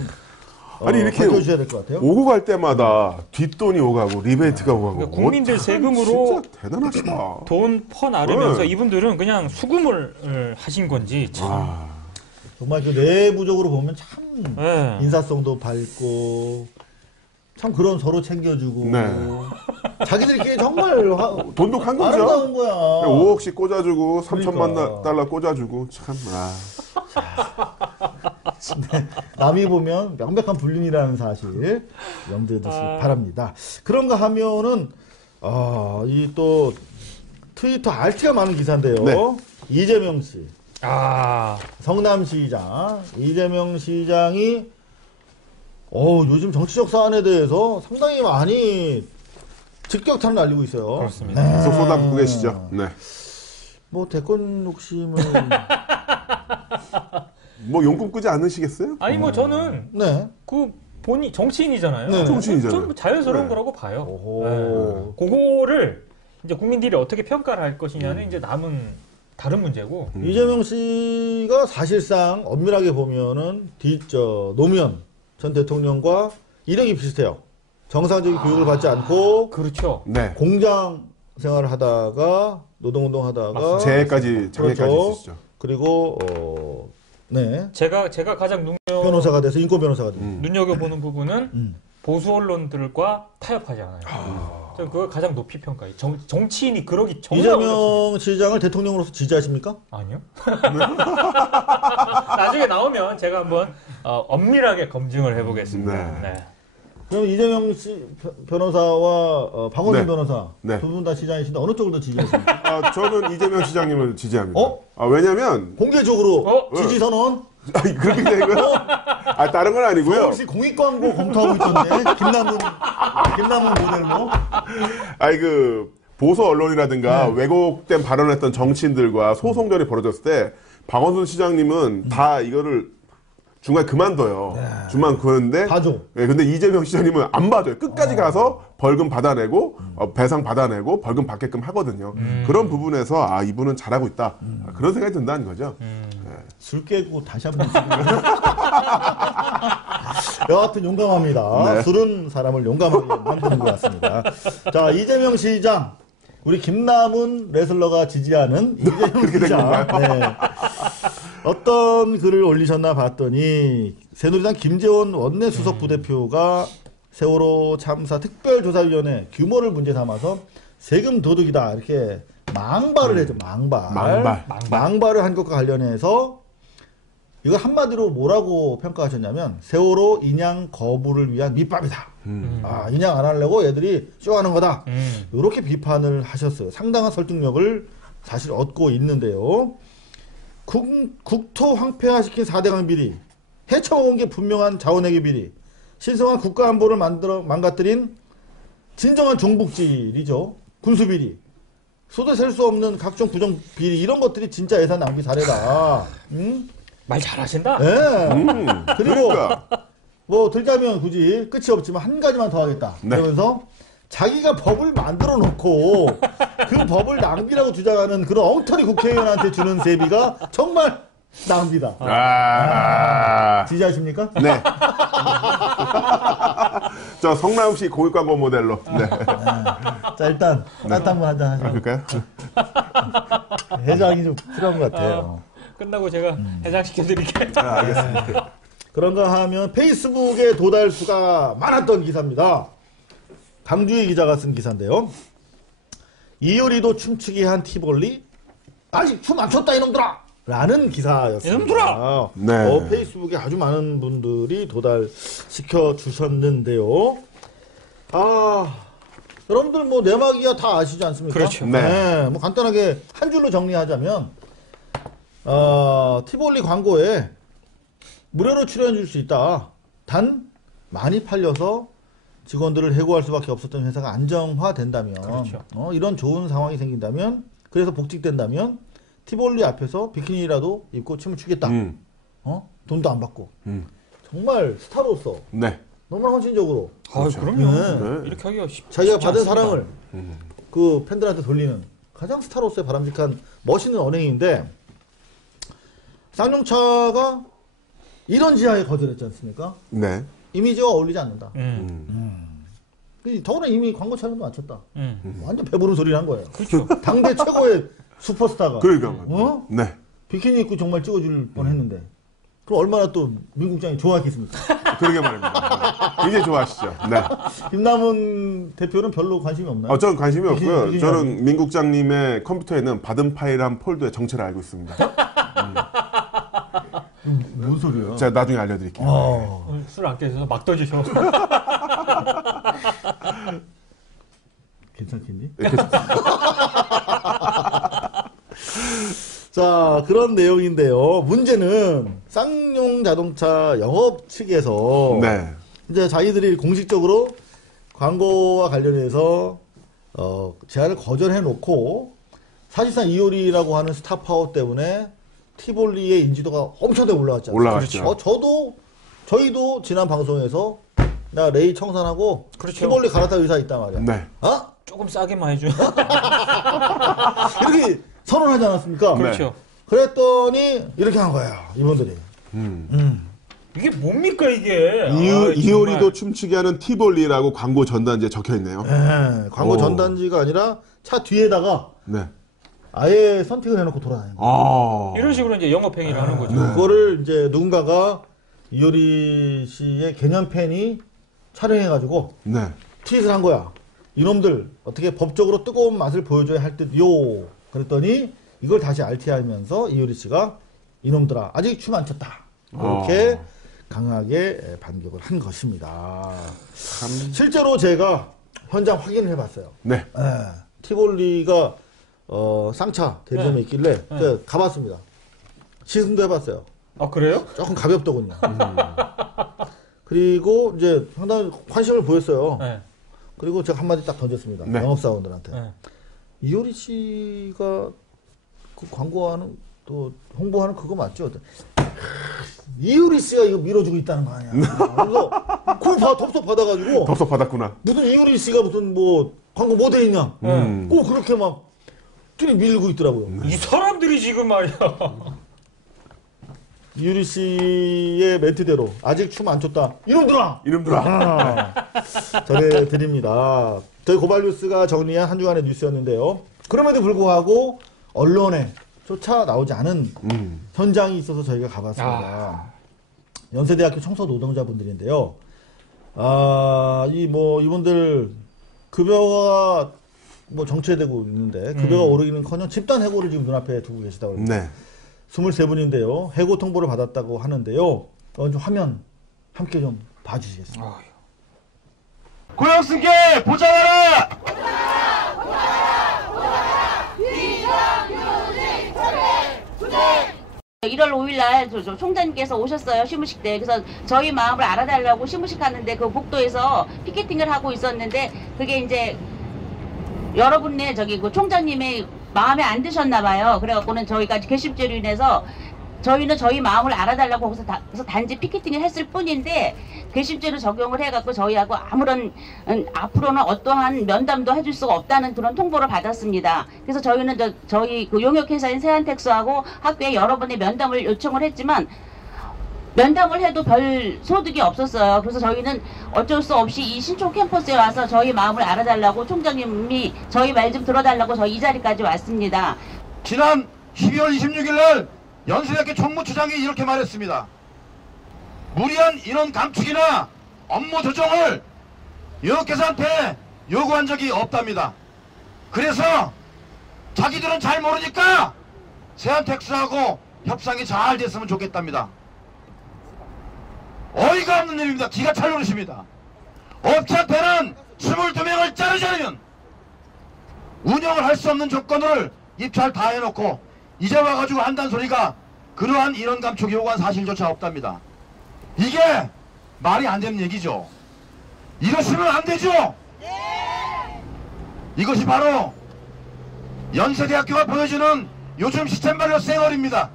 아니, 이렇게 밝혀주셔야 될 것 같아요. 오고 갈 때마다 뒷돈이 오가고 리베이트가 오가고. 그러니까 국민들 참 세금으로 진짜 대단하시다. 돈 퍼나르면서 네. 이분들은 그냥 수금을 하신 건지 참. 아, 정말 그 내부적으로 보면 참 네. 인사성도 밝고 참 그런 서로 챙겨주고 네. 자기들끼리 정말 돈독한 거죠. 아름다운 거야. 5억씩 꽂아주고 3천만 그러니까. 달러 꽂아주고 참. 남이 보면 명백한 불륜이라는 사실 염두에 두시기 바랍니다. 그런가 하면은 이 또 트위터 RT가 많은 기사인데요. 네. 이재명 씨, 아, 성남시장 이재명 시장이 요즘 정치적 사안에 대해서 상당히 많이 직격탄을 날리고 있어요. 그렇습니다. 계속 쏟아붓고 계시죠. 네. 뭐 대권 욕심은 뭐 용꿈 꾸지 않으시겠어요? 아니 뭐 저는 네. 그 본인 정치인이잖아요. 네. 정치인이잖아요. 좀 자연스러운 네. 거라고 봐요. 오호. 네. 그거를 이제 국민들이 어떻게 평가를 할 것이냐는 이제 남은 다른 문제고. 이재명 씨가 사실상 엄밀하게 보면은 노무현 전 대통령과 이력이 비슷해요. 정상적인 교육을 받지 않고 그렇죠. 네. 공장 생활을 하다가 노동운동 하다가 장애까지 그렇죠. 있으시죠. 그리고 네. 제가 가장 변호사가 돼서 인권 변호사가 돼서 눈여겨보는 부분은 보수 언론들과 타협하지 않아요. 저는 그걸 가장 높이 평가해요. 정치인이 그러기 정말 이재명 시장을 대통령으로서 지지하십니까? 아니요. 나중에 나오면 제가 한번 엄밀하게 검증을 해보겠습니다. 네. 그럼 이재명 변호사와 박원순 네. 변호사 네. 두 분 다 시장이신데 어느 쪽을 더 지지하십니까? 저는 이재명 시장님을 지지합니다. 어? 왜냐면 공개적으로 지지 선언? 그렇게 되고요. 다른 건 아니고요. 서울시 공익 광고 검토하고 있던데 김남훈 모델로. 그 보수 언론이라든가 왜곡된 발언했던 정치인들과 소송전이 벌어졌을 때 박원순 시장님은 다 이거를 중간에 그만둬요. 중간 그만두는데 봐줘. 네, 근데 이재명 시장님은 안 봐줘요. 끝까지 가서 벌금 받아내고 배상 받아내고 벌금 받게끔 하거든요. 그런 부분에서 이분은 잘하고 있다. 그런 생각이 든다는 거죠. 술 깨고 다시 한번 여하튼 용감합니다. 술은 사람을 용감하게 만드는 것 같습니다. 자, 이재명 시장, 우리 김남훈 레슬러가 지지하는 이재명 시장. 네. 어떤 글을 올리셨나 봤더니 새누리당 김재원 원내 수석 부대표가 세월호 참사 특별조사위원회 규모를 문제 삼아서 세금 도둑이다 이렇게 망발을 해죠. 망발을 한 것과 관련해서 이거 한마디로 뭐라고 평가하셨냐면 세월호 인양 거부를 위한 밑밥이다. 인양 안 하려고 얘들이 쇼하는 거다. 이렇게 비판을 하셨어요. 상당한 설득력을 사실 얻고 있는데요. 국토 황폐화시킨 4대강 비리, 헤쳐먹은 게 분명한 자원외교 비리, 신성한 국가안보를 망가뜨린 진정한 종북질이죠. 군수비리, 소득 셀 수 없는 각종 부정 비리, 이런 것들이 진짜 예산 낭비 사례다. 말 잘하신다. 네. 그리고 그러니까. 뭐 들자면 굳이 끝이 없지만 한 가지만 더 하겠다. 네. 그러면서 자기가 법을 만들어 놓고 그 법을 낭비라고 주장하는 그런 엉터리 국회의원한테 주는 세비가 정말 낭비다. 지지하십니까? 네. 저 성남시 공익광고 모델로. 네. 자, 일단 따뜻한 물 한잔 하시고. 그럴까요? 해장이 좀 필요한 것 같아요. 끝나고 제가 해장시켜드릴게요. 알겠습니다. 그런가 하면 페이스북에 도달수가 많았던 기사입니다. 강주희 기자가 쓴 기사인데요. 이효리도 춤추게 한 티볼리? 아직 춤 안 췄다 이놈들아! 라는 기사였습니다. 이놈들아! 네. 페이스북에 아주 많은 분들이 도달시켜 주셨는데요. 여러분들 뭐 내막이야 다 아시지 않습니까? 그렇죠. 네. 뭐 간단하게 한 줄로 정리하자면 티볼리 광고에 무료로 출연해 줄 수 있다. 단 많이 팔려서 직원들을 해고할 수밖에 없었던 회사가 안정화된다면, 그렇죠. 이런 좋은 상황이 생긴다면, 그래서 복직된다면 티볼리 앞에서 비키니라도 입고 춤을 추겠다. 돈도 안 받고. 정말 스타로서 네. 너무나 헌신적으로 그럼요. 네. 이렇게 하기가 쉽지 자기가 받은 않습니다. 사랑을 그 팬들한테 돌리는 가장 스타로서의 바람직한 멋있는 언행인데, 쌍용차가 이런 지하에 거절했지 않습니까? 네. 이미지와 어울리지 않는다. 더구나 이미 광고 촬영도 마쳤다. 완전 배부른 소리를 한 거예요. 그렇죠. 당대 최고의 슈퍼스타가. 그러니까. 네. 비키니 입고 정말 찍어줄 뻔 했는데. 그럼 얼마나 또 민국장이 좋아했겠습니까? 그러게 말입니다. 굉장히 좋아하시죠. 네. 김남훈 대표는 별로 관심이 없나요? 저는 관심이 없고요. 비키니 저는 민국장님의 컴퓨터에는 받은 파일 한 폴더의 정체를 알고 있습니다. 뭔 소리야? 제가 나중에 알려드릴게요. 술 안 깨져서 막 떠주셔. 괜찮겠니? 자, 그런 내용인데요. 문제는 쌍용 자동차 영업 측에서 네. 이제 자기들이 공식적으로 광고와 관련해서 제안을 거절해 놓고 사실상 이효리라고 하는 스타 파워 때문에 티볼리의 인지도가 엄청나게 올라왔지 않습니까? 올라갔죠. 저희도 지난 방송에서 나 레이 청산하고 그렇죠. 티볼리 갈아탈 의사 있단 말이야. 네. 조금 싸게만 해줘. 이렇게 선언하지 않았습니까? 그렇죠. 그랬더니 이렇게 한 거야, 이분들이. 이게 뭡니까 이게? 이효리도 춤추게 하는 티볼리라고 광고 전단지에 적혀 있네요. 네, 광고 오. 전단지가 아니라 차 뒤에다가 네. 아예 선택을 해놓고 돌아다니는 거예요. 이런 식으로 이제 영업행위를 하는 거죠. 그거를 이제 누군가가 이효리 씨의 개념팬이 촬영해가지고 트윗을 한 거야. 이놈들 어떻게 법적으로 뜨거운 맛을 보여줘야 할 듯요. 그랬더니 이걸 다시 RT하면서 이효리 씨가 이놈들아 아직 춤 안 췄다. 이렇게 강하게 반격을 한 것입니다. 실제로 제가 현장 확인을 해봤어요. 네. 티볼리가 쌍차 대리점에 있길래 제가 가봤습니다. 시승도 해봤어요. 아 그래요? 조금 가볍더군요. 그리고 이제 상당히 관심을 보였어요. 네. 그리고 제가 한마디 딱 던졌습니다. 영업사원들한테. 이효리 씨가 그 광고하는 또 홍보하는 그거 맞죠? 이효리 씨가 이거 밀어주고 있다는 거 아니야. 그래서 그걸 덥석 받아가지고 덥석 받았구나. 무슨 이효리 씨가 무슨 뭐 광고 모델이냐. 꼭 그렇게 막 밀고 있더라고요. 이 사람들이 지금 말이야. 이효리 씨의 멘트대로 아직 춤 안 췄다. 이놈들아. 전해드립니다. 저희 고발뉴스가 정리한 한 주간의 뉴스였는데요. 그럼에도 불구하고 언론에 쫓아 나오지 않은 현장이 있어서 저희가 가봤습니다. 연세대학교 청소 노동자분들인데요. 이분들 급여가 정체되고 있는데 급여가 오르기는커녕 집단 해고를 지금 눈앞에 두고 계시다고 합니다. 네. 23분인데요. 해고 통보를 받았다고 하는데요. 좀 화면 함께 좀 봐주시겠습니다. 고용승계 보장하라! 1월 5일날 총장님께서 오셨어요. 시무식 때. 그래서 저희 마음을 알아달라고 시무식 하는데 그 복도에서 피켓팅을 하고 있었는데 그게 이제 여러분의 그 총장님의 마음에 안 드셨나 봐요. 그래갖고는 저희가 괘씸죄로 인해서 저희는 저희 마음을 알아달라고 거기서 단지 피켓팅을 했을 뿐인데 괘씸죄로 적용을 해갖고 저희하고 아무런 앞으로는 어떠한 면담도 해줄 수가 없다는 그런 통보를 받았습니다. 그래서 저희는 저희 그 용역회사인 세안텍스하고 학교에 여러 번의 면담을 요청을 했지만 면담을 해도 별 소득이 없었어요. 그래서 저희는 어쩔 수 없이 이 신촌 캠퍼스에 와서 저희 마음을 알아달라고 총장님이 저희 말 좀 들어달라고 저희 이 자리까지 왔습니다. 지난 12월 26일 날 연세대학교 총무처장이 이렇게 말했습니다. 무리한 인원 감축이나 업무 조정을 용역회사한테 요구한 적이 없답니다. 그래서 자기들은 잘 모르니까 세안텍스하고 협상이 잘 됐으면 좋겠답니다. 어이가 없는 일입니다. 기가 찰 노릇입니다. 업체한테는 22명을 자르지 않으면 운영을 할 수 없는 조건을 입찰 다 해놓고 이제 와가지고 한다는 소리가 그러한 인원 감축 요구한 사실조차 없답니다. 이게 말이 안 되는 얘기죠. 이러시면 안 되죠. 이것이 바로 연세대학교가 보여주는 요즘 시스템발효 쌩얼입니다.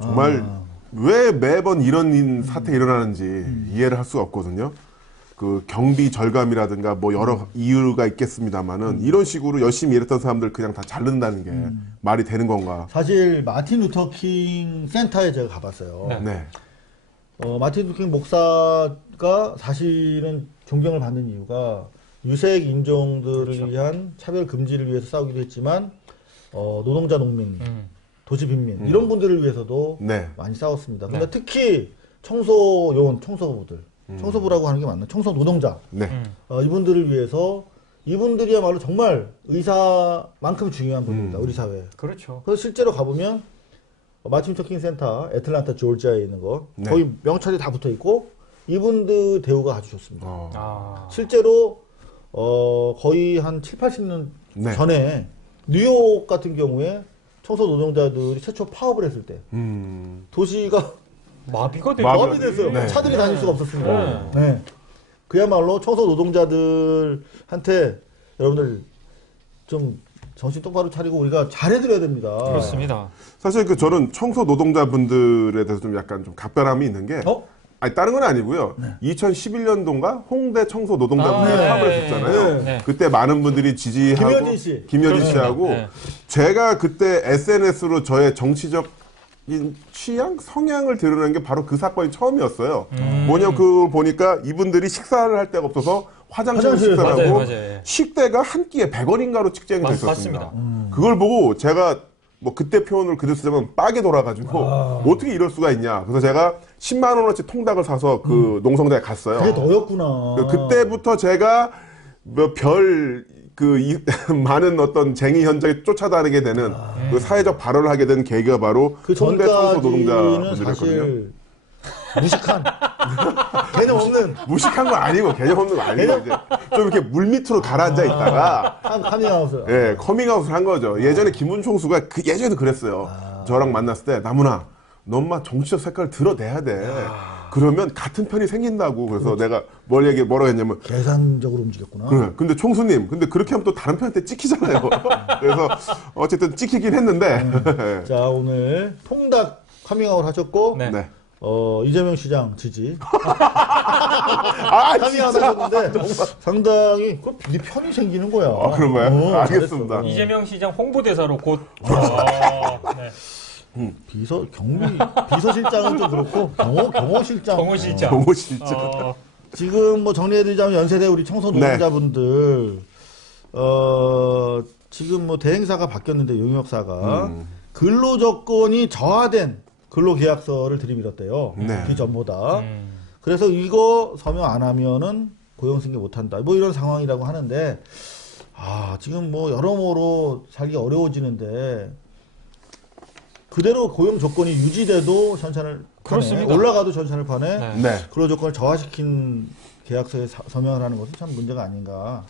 정말 왜 매번 이런 사태 일어나는지 이해를 할 수가 없거든요. 그 경비 절감이라든가 뭐 여러 이유가 있겠습니다만은 이런 식으로 열심히 일했던 사람들 그냥 다 자른다는 게 말이 되는 건가? 사실 마틴 루터킹 센터에 제가 가봤어요. 네. 마틴 루터킹 목사가 사실은 존경을 받는 이유가 유색 인종들을 위한 차별 금지를 위해서 싸우기도 했지만 노동자, 농민, 도시 빈민 이런 분들을 위해서도 많이 싸웠습니다. 근데 특히 청소요원, 청소부들 청소부라고 하는 게 맞나? 청소 노동자. 이분들을 위해서 이분들이야말로 정말 의사만큼 중요한 분입니다. 우리 사회에. 그렇죠. 그래서 실제로 가보면 마틴 루터킹 센터 애틀랜타 조지아에 있는 거 거기 명찰이 다 붙어 있고 이분들 대우가 아주 좋습니다. 실제로 거의 한 7, 80년 전에 뉴욕 같은 경우에 청소 노동자들이 최초 파업을 했을 때 도시가 마비가 됐어요. 차들이 다닐 수가 없었습니다. 그야말로 청소 노동자들한테 여러분들 좀 정신 똑바로 차리고 우리가 잘해드려야 됩니다. 그렇습니다. 사실 저는 청소 노동자분들에 대해서 좀 약간 좀 각별함이 있는 게 다른 건 아니고요. 2011년도인가 홍대 청소 노동자분들 파업을 했었잖아요. 그때 많은 분들이 지지하고 김여진 씨하고 제가 그때 SNS로 저의 정치적 취향, 성향을 드러낸 게 바로 그 사건이 처음이었어요. 뭐냐, 그걸 보니까 이분들이 식사를 할 데가 없어서 화장실 식사라고 맞아요. 식대가 한 끼에 100원인가로 측정이 됐었습니다. 맞습니다. 그걸 보고 제가 뭐 그때 표현을 그대로 쓰자면 빡에 돌아가지고 어떻게 이럴 수가 있냐. 그래서 제가 10만 원어치 통닭을 사서 그 농성장에 갔어요. 그게 너였구나. 그때부터 제가 많은 어떤 쟁의 현장에 쫓아다니게 되는 그 사회적 발언을 하게 된 계기가 바로 그 홍대 청소 전까지는 노동자분들이었거든요. 사실 무식한 개념 없는 무식한 거 아니고 개념 없는 거 아니고 이제 좀 이렇게 물 밑으로 가라앉아 있다가 카밍아웃을. 예, 커밍아웃을 한 거죠. 예전에 김훈 총수가 예전에도 그랬어요. 저랑 만났을 때 나무나 너 엄마 정치적 색깔을 드러내야 돼. 그러면 같은 편이 생긴다고. 그래서 내가 뭐라고 했냐면 계산적으로 움직였구나. 그래. 근데 총수님, 근데 그렇게 하면 또 다른 편한테 찍히잖아요. 그래서 어쨌든 찍히긴 했는데. 자, 오늘 통닭 카밍아웃 하셨고 네. 네. 이재명 시장 지지. 아, 카밍아웃 진짜. 하셨는데 상당히 그 편이 생기는 거야. 그런가요? 알겠습니다. 잘했어. 이재명 시장 홍보대사로 곧. 네. 비서실장은 좀 그렇고 경호실장. 경호실장. 너무 진짜. 지금 뭐 정리해드리자면 연세대 우리 청소 노동자분들 지금 뭐 대행사가 바뀌었는데 용역사가 근로 조건이 저하된 근로계약서를 들이밀었대요. 네. 그 전보다. 그래서 이거 서명 안 하면은 고용 승계 못 한다. 뭐 이런 상황이라고 하는데 지금 뭐 여러모로 살기 어려워지는데 그대로 고용 조건이 유지돼도 현찰을 그렇습니다. 올라가도 현찰을 파네. 네. 네. 근로 조건을 저하시킨 계약서에 서명을 하는 것은 참 문제가 아닌가.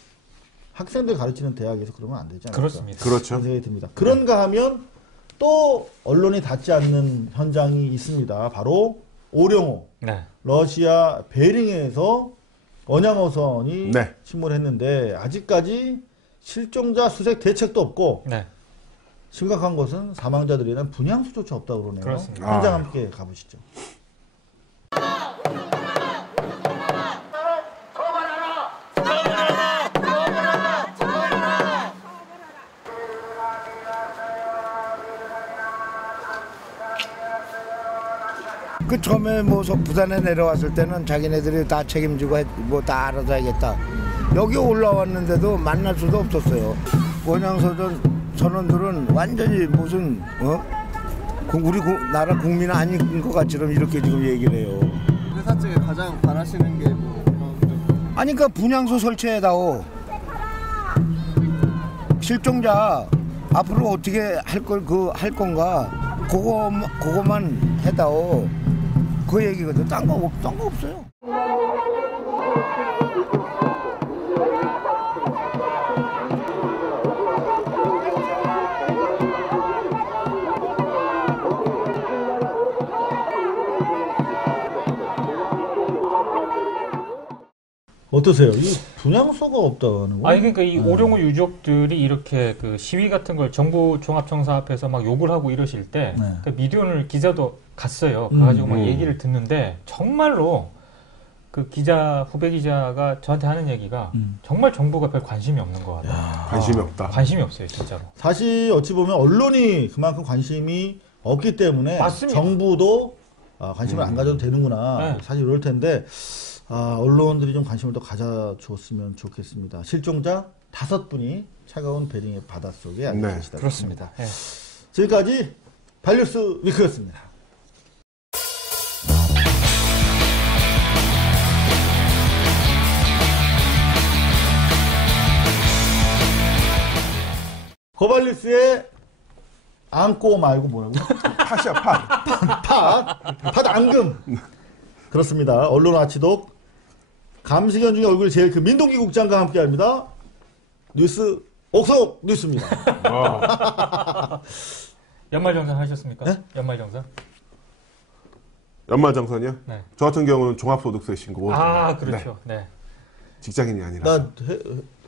학생들 가르치는 대학에서 그러면 안 되지 않을까. 그렇습니다. 그렇죠. 그런 생각이 듭니다. 그런가 하면 또 언론이 닿지 않는 현장이 있습니다. 바로 오령호. 네. 러시아 베링에서 원양어선이 네. 침몰했는데 아직까지 실종자 수색 대책도 없고 네. 심각한 것은 사망자들에 대한 분향수조차 없다고 그러네요. 그렇습니다. 현장 함께 가보시죠. 그 처음에 뭐 부산에 내려왔을 때는 자기네들이 다 책임지고 뭐 다 알아서 하겠다. 여기 올라왔는데도 만날 수도 없었어요. 원양서전 선원들은 완전히 무슨 우리 나라 국민 아닌 것 같처럼 이렇게 지금 얘기를 해요. 회사 측에 가장 바라시는 게 뭐? 아니 그러니까 분향소 설치해다오. 실종자 앞으로 어떻게 할 건가 그거만 해다오. 그 얘기거든. 딴 거 없어요. 어떠세요? 이 분향소가 없다는 거? 아니 그러니까 이 오룡호 유족들이 이렇게 그 시위 같은 걸 정부 종합청사 앞에서 막 욕을 하고 이러실 때 네. 그 미디어오늘 기자도 갔어요. 가가지고 막 얘기를 듣는데 정말로 그 후배 기자가 저한테 하는 얘기가 정말 정부가 별 관심이 없는 것 같아요. 관심이 없다. 관심이 없어요, 진짜로. 사실 어찌 보면 언론이 그만큼 관심이 없기 때문에 맞습니다. 정부도 관심을 안 가져도 되는구나. 네. 사실 이럴 텐데 언론들이 좀 관심을 더 가져줬으면 좋겠습니다. 실종자 5분이 차가운 베링의 바닷속에 앉아 네, 계시다. 그렇습니다. 예. 지금까지 발뉴스 위크였습니다. 고발뉴스의 안고 말고 뭐라고? 팥이야, 팥 앙금. 그렇습니다. 언론 아치독 감시견 중에 얼굴이 제일 큰 민동기 국장과 함께합니다. 뉴스 옥석 뉴스입니다. 연말정산 하셨습니까? 네? 연말정산? 연말정산이요? 네. 저 같은 경우는 종합소득세 신고. 그렇죠. 네. 직장인이 아니라. 나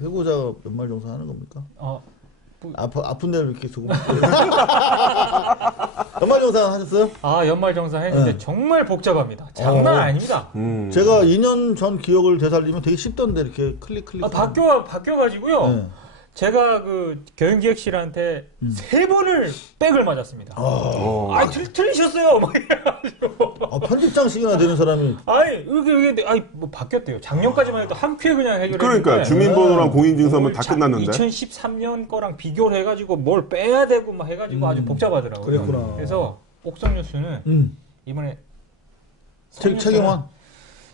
해고자가 연말정산 하는 겁니까? 아픈 데를 이렇게 조금. 연말정산 하셨어요? 연말정산 했는데 네. 정말 복잡합니다. 장난 아닙니다. 제가 2년 전 기억을 되살리면 되게 쉽던데 이렇게 클릭. 바뀌어가지고요. 네. 제가 그 교육기획실한테 3번을 백을 맞았습니다. 틀리셨어요. 막 이래가지고. 편집장식이나 되는 사람이. 아니, 이게 뭐 바뀌었대요. 작년까지만 해도 한 큐에 그냥 해결했는데. 그러니까 주민번호랑 공인증서면 다 끝났는데. 2013년 거랑 비교를 해가지고 뭘 빼야 되고 막 해가지고 아주 복잡하더라고요. 그랬구나. 그래서 옥성뉴스는 이번에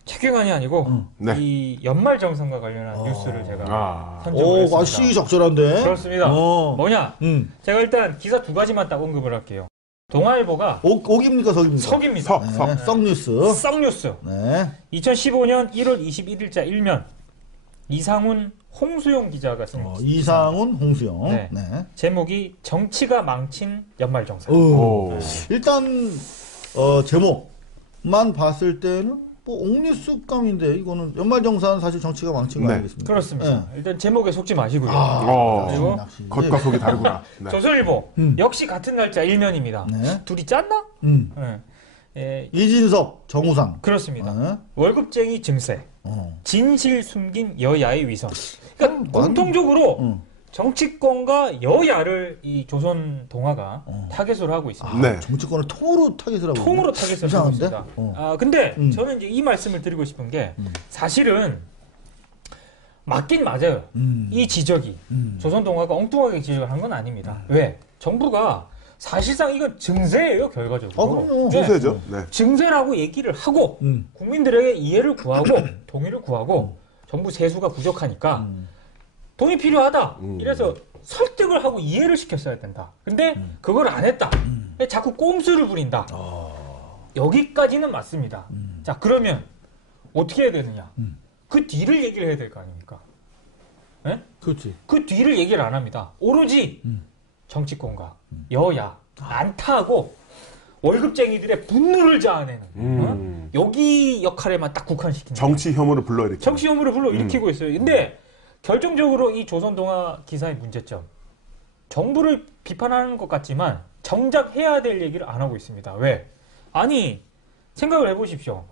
최경환이 아니고 네. 이 연말정산과 관련한 뉴스를 제가 선정을 했습니다. 시기적절한데. 그렇습니다. 뭐냐? 제가 일단 기사 두 가지만 딱 언급을 할게요. 동아일보가 옥입니까 석입니까? 석입니다. 네, 썩뉴스. 썩뉴스. 네. 2015년 1월 21일자 1면 이상훈 홍수영 기자가 쓴 이상훈 홍수영. 네. 네. 제목이 정치가 망친 연말정산. 일단 제목만 봤을 때는 뭐 옥뉴스감인데 이거는 연말정산 사실 정치가 망친 거 아니겠습니까? 그렇습니다. 네. 일단 제목에 속지 마시고요. 그리고 겉과 속이 다르구나. 네. 조선일보 역시 같은 날짜 1면입니다. 네. 둘이 짰나? 이진석, 정우상. 그렇습니다. 월급쟁이 증세, 진실 숨긴 여야의 위선. 그러니까 공통적으로 정치권과 여야를 이 조선 동아가 타겟으로 하고 있습니다. 네. 정치권을 통으로 타겟을 하고 통으로 타겟을 하고 있습니다. 근데 저는 이제 이 말씀을 드리고 싶은 게 사실은 맞긴 맞아요. 이 지적이 조선 동아가 엉뚱하게 지적을 한 건 아닙니다. 왜? 정부가 사실상 이건 증세예요, 결과적으로. 그럼요. 증세죠. 네. 증세라고 얘기를 하고 국민들에게 이해를 구하고 동의를 구하고 정부 세수가 부족하니까 돈이 필요하다. 이래서 설득을 하고 이해를 시켰어야 된다. 근데 그걸 안 했다. 자꾸 꼼수를 부린다. 여기까지는 맞습니다. 자, 그러면 어떻게 해야 되느냐? 그 뒤를 얘기를 해야 될 거 아닙니까? 네? 그렇지. 그 뒤를 얘기를 안 합니다. 오로지 정치권과 여야 안타하고 월급쟁이들의 분노를 자아내는 여기 역할에만 딱 국한시키는 정치 혐오를 불러일으키고. 정치 혐오를 불러일으키고 있어요. 근데 결정적으로 이 조선동아 기사의 문제점, 정부를 비판하는 것 같지만 정작 해야 될 얘기를 안 하고 있습니다. 왜? 아니, 생각을 해보십시오.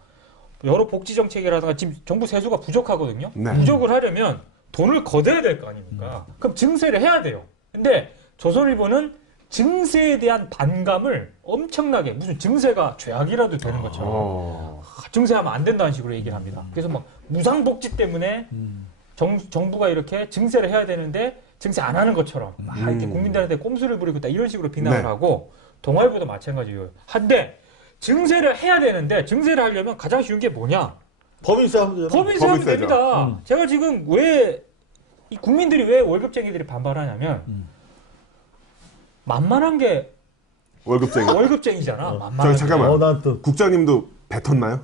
여러 복지 정책이라든가 지금 정부 세수가 부족하거든요. 네. 부족을 하려면 돈을 걷어야 될 거 아닙니까? 그럼 증세를 해야 돼요. 근데 조선일보는 증세에 대한 반감을 엄청나게, 무슨 증세가 죄악이라도 되는 것처럼 증세하면 안 된다는 식으로 얘기를 합니다. 그래서 막 무상복지 때문에 정부가 이렇게 증세를 해야 되는데 증세 안 하는 것처럼 막 이렇게 국민들한테 꼼수를 부리고 있다, 이런 식으로 비난을 하고, 동아일보도 마찬가지예요. 한데 증세를 해야 되는데 증세를 하려면 가장 쉬운 게 뭐냐? 법인세 하면 되잖아. 법인세 하면 됩니다. 제가 지금 왜 이 국민들이 왜 월급쟁이들이 반발하냐면 만만한 게 월급쟁이잖아. 만만한 잠깐만. 난 또 국장님도 뱉었나요?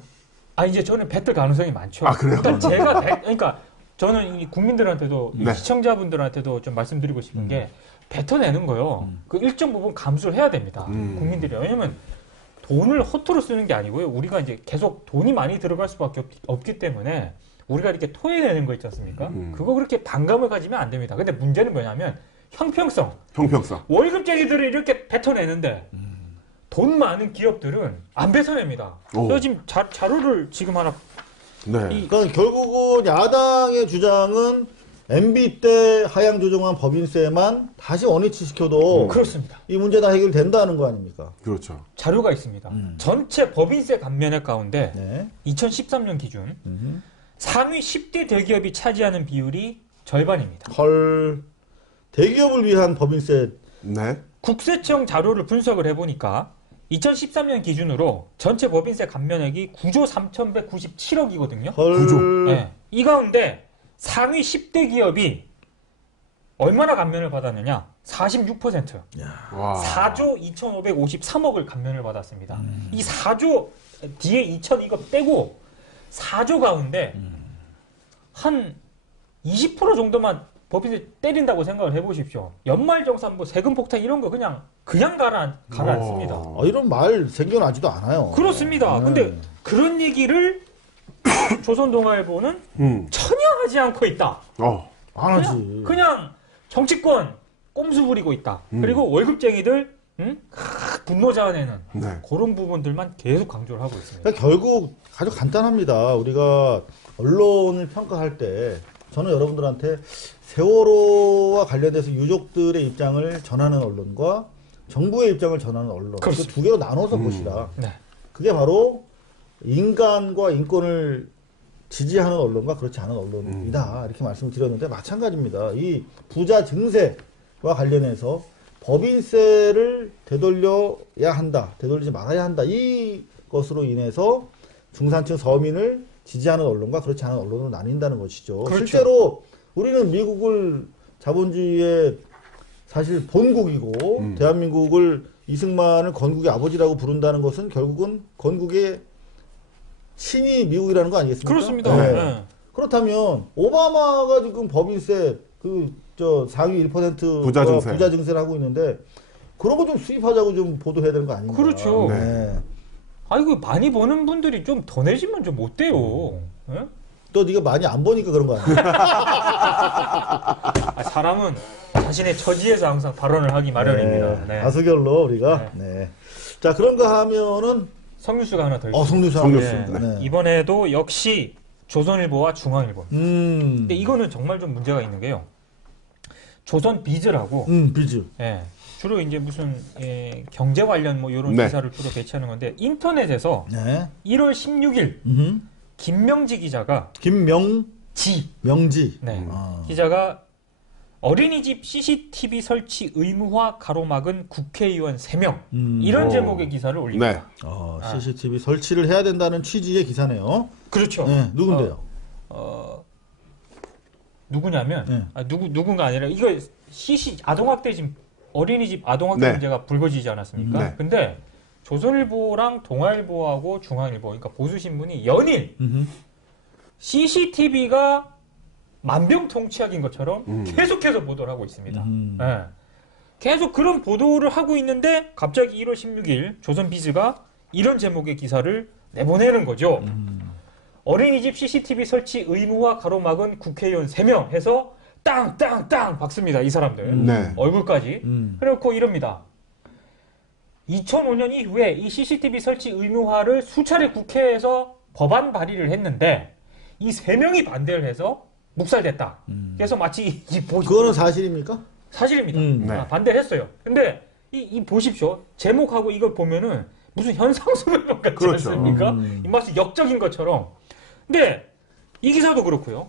이제 저는 뱉을 가능성이 많죠. 그래요? 일단 제가 그러니까 저는 이 국민들한테도 이 시청자분들한테도 좀 말씀드리고 싶은 게 뱉어내는 거요. 그 일정 부분 감수를 해야 됩니다. 국민들이. 왜냐면 돈을 허투루 쓰는 게 아니고요. 우리가 이제 계속 돈이 많이 들어갈 수밖에 없기 때문에 우리가 이렇게 토해내는 거 있지 않습니까? 그거 그렇게 반감을 가지면 안 됩니다. 근데 문제는 뭐냐면 형평성. 월급쟁이들을 이렇게 뱉어내는데 돈 많은 기업들은 안 뱉어냅니다. 그래서 지금 자료를 지금 하나. 네. 그러니까 결국은 야당의 주장은 MB 때 하향 조정한 법인세만 다시 원위치시켜도 그렇습니다. 이 문제 다 해결된다는 거 아닙니까? 그렇죠. 자료가 있습니다. 전체 법인세 감면액 가운데 2013년 기준 상위 10대 대기업이 차지하는 비율이 절반입니다. 헐. 대기업을 위한 법인세. 네. 국세청 자료를 분석을 해보니까 2013년 기준으로 전체 법인세 감면액이 9조 3,197억이거든요. 헐. 네. 이 가운데 상위 10대 기업이 얼마나 감면을 받았느냐? 46%. 와. 4조 2,553억을 감면을 받았습니다. 이 4조 뒤에 2,000 이거 빼고 4조 가운데 한 20% 정도만 법인세 때린다고 생각을 해보십시오. 연말정산 뭐 세금 폭탄 이런 거 그냥 가라앉습니다. 이런 말 생겨나지도 않아요. 그렇습니다. 근데 그런 얘기를 조선동아일보는 전혀 하지 않고 있다. 안 하지. 그냥 정치권 꼼수 부리고 있다. 그리고 월급쟁이들 분노 자아내는 그런 부분들만 계속 강조를 하고 있습니다. 그러니까 결국 아주 간단합니다. 우리가 언론을 평가할 때 저는 여러분들한테 세월호와 관련돼서 유족들의 입장을 전하는 언론과 정부의 입장을 전하는 언론, 그 두 개로 나눠서 보시라. 그게 바로 인간과 인권을 지지하는 언론과 그렇지 않은 언론이다. 이렇게 말씀을 드렸는데 마찬가지입니다. 이 부자 증세와 관련해서 법인세를 되돌려야 한다. 되돌리지 말아야 한다. 이것으로 인해서 중산층 서민을 지지하는 언론과 그렇지 않은 언론으로 나뉜다는 것이죠. 그렇죠. 실제로 우리는 미국을 자본주의의 사실 본국이고 대한민국을 이승만을 건국의 아버지라고 부른다는 것은 결국은 건국의 신이 미국이라는 거 아니겠습니까? 그렇습니다. 네. 네. 그렇다면 오바마가 지금 법인세 상위 1% 부자 증세를 하고 있는데 그런 거 좀 수입하자고 좀 보도해야 되는 거 아닌가? 그렇죠. 네. 아이고 많이 버는 분들이 좀 더 내시면 좀 못 돼요. 네? 또 네가 많이 안 보니까 그런 거 아니야? 사람은 자신의 처지에서 항상 발언을 하기 마련입니다. 네. 다수결로 우리가. 네. 자, 그런가 하면은 성뉴스가 하나 더 있습니다. 성뉴스. 네. 이번에도 역시 조선일보와 중앙일보. 음. 근데 이거는 정말 좀 문제가 있는 게요. 조선 비즈라고. 비즈. 예. 주로 이제 무슨 경제 관련 뭐 이런 기사를 주로 배치하는 건데 인터넷에서 1월 16일 김명지 기자가 명지. 네. 기자가 어린이집 CCTV 설치 의무화 가로막은 국회의원 3명 이런 제목의 기사를 올립니다. 네. CCTV 설치를 해야 된다는 취지의 기사네요. 그렇죠. 네, 누군데요? 누구냐면 누군가 아니라 이거 아동학대 지금 어린이집 아동학대 문제가 불거지지 않았습니까? 네. 근데 조선일보랑 동아일보하고 중앙일보 그러니까 보수신문이 연일 CCTV가 만병통치약인 것처럼 계속해서 보도를 하고 있습니다. 네. 계속 그런 보도를 하고 있는데 갑자기 1월 16일 조선비즈가 이런 제목의 기사를 내보내는 거죠. 어린이집 CCTV 설치 의무화 가로막은 국회의원 3명 해서 땅땅땅 박습니다. 이 사람들. 얼굴까지. 그래놓고 이럽니다. 2005년 이후에 이 CCTV 설치 의무화를 수차례 국회에서 법안 발의를 했는데 이 3명이 반대를 해서 묵살됐다. 그래서 마치 그거는 사실입니까? 사실입니다. 반대를 했어요. 근데 이 보십시오. 제목하고 이걸 보면은 무슨 현상소멸론 같지 그렇죠. 않습니까? 이 마치 역적인 것처럼. 근데 이 기사도 그렇고요.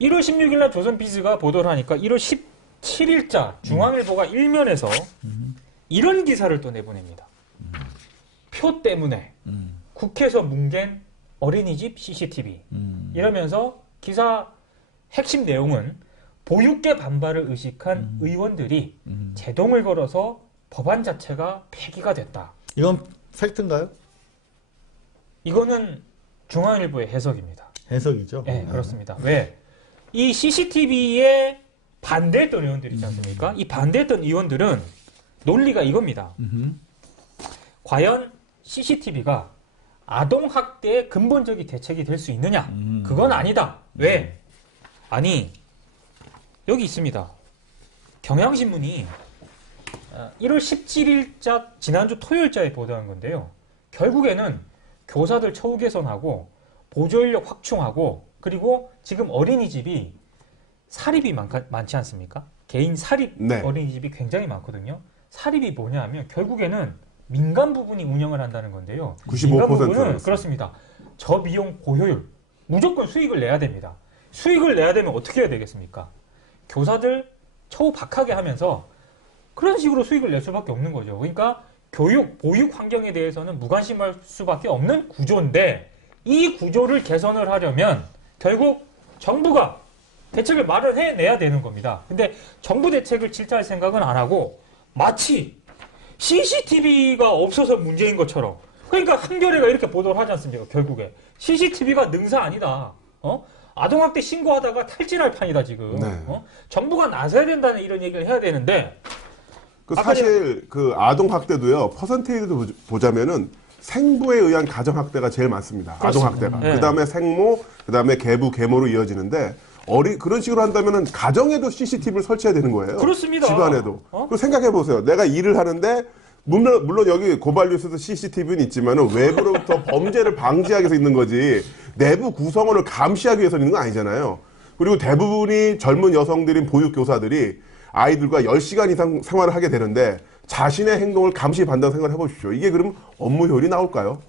1월 16일 날 조선비즈가 보도를 하니까 1월 17일자 중앙일보가 일면에서 이런 기사를 또 내보냅니다. 표 때문에 국회에서 뭉갠 어린이집 CCTV 이러면서 기사 핵심 내용은 보육계 반발을 의식한 의원들이 제동을 걸어서 법안 자체가 폐기가 됐다. 이건 팩트인가요? 이거는 중앙일보의 해석입니다. 해석이죠. 네, 그렇습니다. 왜? 이 CCTV에 반대했던 의원들 있지 않습니까? 이 반대했던 의원들은 논리가 이겁니다. 과연 CCTV가 아동학대의 근본적인 대책이 될 수 있느냐? 그건 아니다. 왜? 아니, 여기 있습니다. 경향신문이 1월 17일자, 지난주 토요일자에 보도한 건데요. 결국에는 교사들 처우 개선하고 보조인력 확충하고 그리고 지금 어린이집이 사립이 많지 않습니까? 개인 사립 어린이집이 굉장히 많거든요. 사립이 뭐냐 하면 결국에는 민간 부분이 운영을 한다는 건데요. 95%는 민간 부분은 그렇습니다. 저비용 고효율, 무조건 수익을 내야 됩니다. 수익을 내야 되면 어떻게 해야 되겠습니까? 교사들 처우 박하게 하면서 그런 식으로 수익을 낼 수밖에 없는 거죠. 그러니까 교육, 보육 환경에 대해서는 무관심할 수밖에 없는 구조인데 이 구조를 개선을 하려면 결국 정부가 대책을 마련해내야 되는 겁니다. 근데 정부 대책을 질타할 생각은 안 하고 마치 CCTV가 없어서 문제인 것처럼 그러니까 한겨레가 이렇게 보도를 하지 않습니까? 결국에 CCTV가 능사 아니다. 아동학대 신고하다가 탈진할 판이다 지금. 정부가 나서야 된다는 이런 얘기를 해야 되는데 사실 그 아동학대도요 퍼센테이지도 보자면은 생부에 의한 가정학대가 제일 많습니다. 그렇습니다. 아동학대가. 그 다음에 생모, 그 다음에 계부, 계모로 이어지는데 그런 식으로 한다면은 가정에도 CCTV를 설치해야 되는 거예요. 그렇습니다. 집안에도. 그리고 생각해 보세요. 내가 일을 하는데 물론 여기 고발뉴스도 CCTV는 있지만은 외부로부터 범죄를 방지하기 위해서 있는 거지 내부 구성원을 감시하기 위해서 있는 건 아니잖아요. 그리고 대부분이 젊은 여성들인 보육교사들이 아이들과 10시간 이상 생활을 하게 되는데 자신의 행동을 감시받는다고 생각을 해보십시오. 이게 그럼 업무 효율이 나올까요?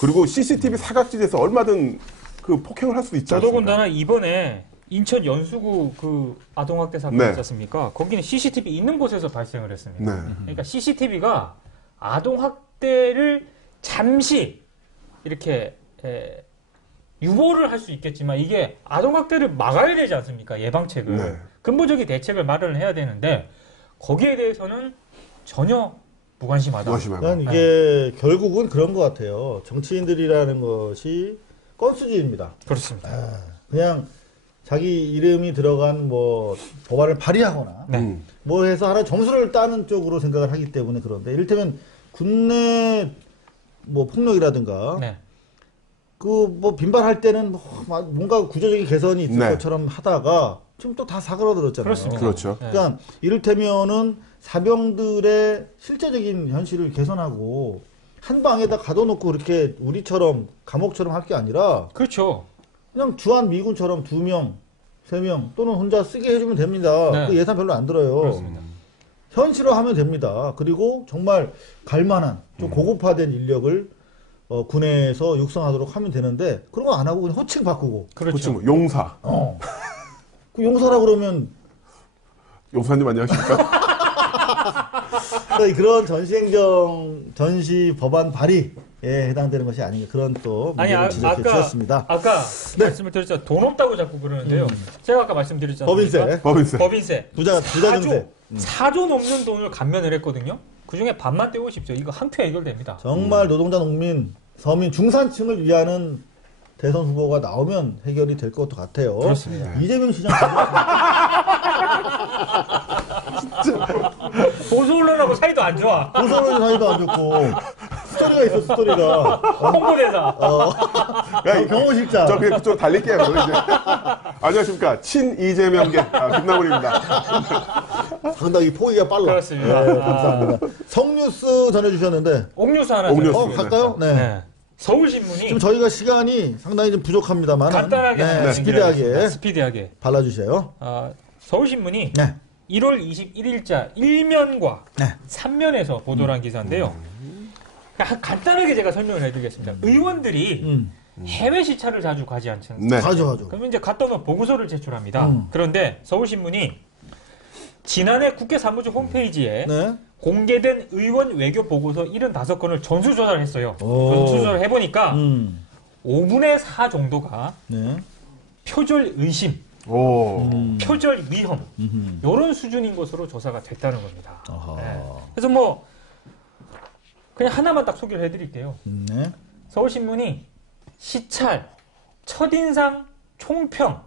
그리고 CCTV 사각지대에서 얼마든 그 폭행을 할 수도 있지 않습니까? 더더군다나 이번에 인천 연수구 그 아동학대 사건 네. 있지 않습니까? 거기는 CCTV 있는 곳에서 발생을 했습니다. 네. 그러니까 CCTV가 아동학대를 잠시 이렇게 유보를 할 수 있겠지만 이게 아동학대를 막아야 되지 않습니까? 예방책을. 네. 근본적인 대책을 마련을 해야 되는데 거기에 대해서는 전혀 무관심하다. 무관심하고. 그러니까 이게 결국은 그런 것 같아요. 정치인들이라는 것이 건수주의입니다. 그렇습니다. 그냥 자기 이름이 들어간 뭐 법안을 발의하거나 네. 뭐 해서 하나 점수를 따는 쪽으로 생각을 하기 때문에 그런데 이를테면 국내 뭐 폭력이라든가 네. 그 뭐 빈발할 때는 뭐 뭔가 구조적인 개선이 있을 네. 것처럼 하다가 지금 또 다 사그라들었잖아요. 그렇습니다. 그렇죠. 네. 그러니까 이를테면은 사병들의 실제적인 현실을 개선하고 한 방에다 가둬놓고 그렇게 우리처럼 감옥처럼 할 게 아니라 그렇죠. 그냥 주한 미군처럼 2명, 3명 또는 혼자 쓰게 해주면 됩니다. 네. 그 예산 별로 안 들어요. 그렇습니다. 현실화하면 됩니다. 그리고 정말 갈만한 좀 고급화된 인력을 군에서 육성하도록 하면 되는데 그런 거 안 하고 그냥 호칭 바꾸고. 그렇죠. 뭐 용사. 그 용사라 그러면 용사님 안녕하십니까? 그런 전시행정 전시 법안 발의에 해당되는 것이 아닌가 그런 또 아니 문제를 지적해 주셨습니다. 아까 말씀을 드렸잖아요. 돈 없다고 자꾸 그러는데요. 제가 아까 말씀드렸잖아요. 법인세. 법인세. 부자 증세. 4조 넘는 돈을 감면을 했거든요. 그 중에 반만 떼오십시오. 이거 한 표 해결됩니다. 정말 노동자, 농민, 서민, 중산층을 위하는 대선 후보가 나오면 해결이 될 것도 같아요. 그렇습니다. 이재명 시장 보수 언론하고 사이도 안 좋아. 보수 언론 사이도 안 좋고 스토리가 있어 스토리가. 홍보대사. 경호실장. 저 그냥 그쪽 달릴게요. 이제. 안녕하십니까. 친 이재명계 김남훈입니다. 상당히 포기가 빨라. 그렇습니다. 네, 감사합니다. 성뉴스 전해주셨는데. 옥뉴스 하나. 옥뉴스. 갈까요? 네. 네. 서울신문이 지금 저희가 시간이 상당히 좀 부족합니다만 간단하게 스피디하게 발라주세요. 서울신문이 네. 1월 21일자 1면과 네. 3면에서 보도를 한 기사인데요. 간단하게 제가 설명을 해드리겠습니다. 의원들이 해외 시찰을 자주 가지 않습니까? 네. 가죠. 그러면 이제 갔다 오면 보고서를 제출합니다. 그런데 서울신문이 지난해 국회 사무처 홈페이지에 네. 공개된 의원 외교 보고서 75건을 전수조사를 했어요. 전수조사를 해보니까 5분의 4 정도가 네. 표절 의심, 표절 위험 이런 수준인 것으로 조사가 됐다는 겁니다. 네. 그래서 뭐 그냥 하나만 딱 소개를 해드릴게요. 네. 서울신문이 시찰, 첫인상, 총평,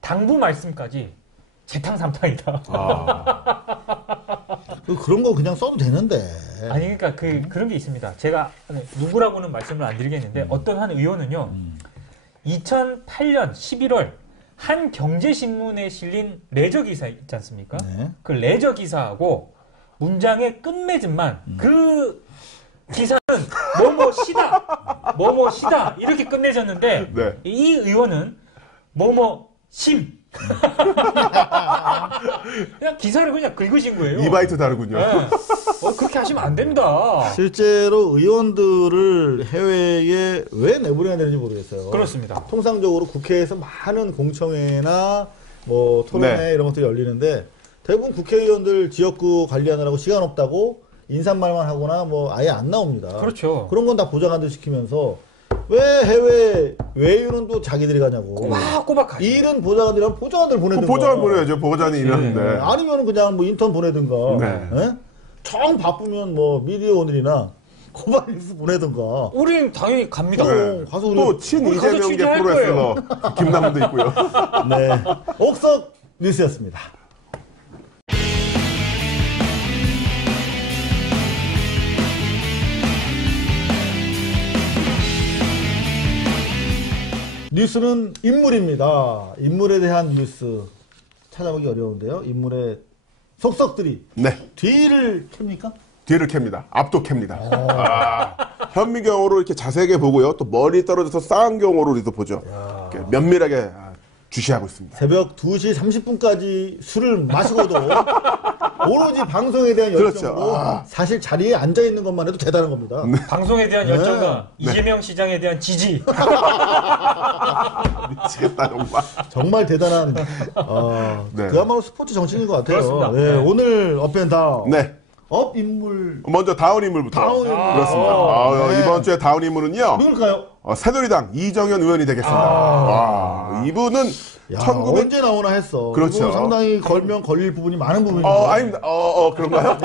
당부 말씀까지 재탕삼탕이다. 그런 거 그냥 써도 되는데. 아니 그러니까 그런 게 있습니다. 제가 누구라고는 말씀을 안 드리겠는데 어떤 한 의원은요. 2008년 11월 한 경제신문에 실린 레저 기사 있지 않습니까? 네. 그 레저 기사하고 문장의 끝맺음만 그 기사는 뭐뭐시다 이렇게 끝내졌는데 네. 이 의원은 뭐뭐심 그냥 기사를 그냥 긁으신 거예요. 2바이트 다르군요. 네. 그렇게 하시면 안 됩니다. 실제로 의원들을 해외에 왜 내보내야 되는지 모르겠어요. 그렇습니다. 통상적으로 국회에서 많은 공청회나 뭐 토론회 네. 이런 것들이 열리는데 대부분 국회의원들 지역구 관리하느라고 시간 없다고 인사말만 하거나 뭐 아예 안 나옵니다. 그렇죠. 그런 건 다 보장 안 시키면서 왜 해외 외유는 또 자기들이 가냐고. 꼬박꼬박 가죠. 일은 보좌관들이랑 보좌관들 보내든가. 보좌관 보내야죠. 보좌관이 일하는데. 네. 아니면 그냥 뭐 인턴 보내든가. 네. 네? 정 바쁘면 뭐 미디어 오늘이나 코바뉴스 보내든가. 우린 당연히 갑니다. 네. 가서 우리 또 친 우리 가서 이재명계 취재할 프로레슬러 김남훈도 있고요. 네. 옥석 뉴스였습니다. 뉴스는 인물입니다. 인물에 대한 뉴스 찾아보기 어려운데요. 인물의 속속들이 네. 뒤를 캡니까? 뒤를 캡니다. 앞도 캡니다. 현미경으로 이렇게 자세하게 보고요. 또 멀리 떨어져서 쌍경으로도 보죠. 이렇게 면밀하게 주시하고 있습니다. 새벽 2시 30분까지 술을 마시고도 오로지 방송에 대한 열정으로 그렇죠. 사실 자리에 앉아 있는 것만 해도 대단한 겁니다. 방송에 대한 열정과 이재명 시장에 대한 지지. 미치겠다 정말. 정말 대단한 네. 그야말로 스포츠 정신인 것 같아요. 그렇습니다. 네, 오늘 업앤다운 네. 업 인물 먼저 다운 인물부터. 다운 인물. 그렇습니다. 네. 이번 주에 다운 인물은요. 누굴까요? 새누리당 이정현 의원이 되겠습니다. 와, 이분은 야, 1900 언제 나오나 했어. 그렇죠. 이분 상당히 걸면 걸릴 부분이 많은 부분이죠. 아닙니다. 그런가요?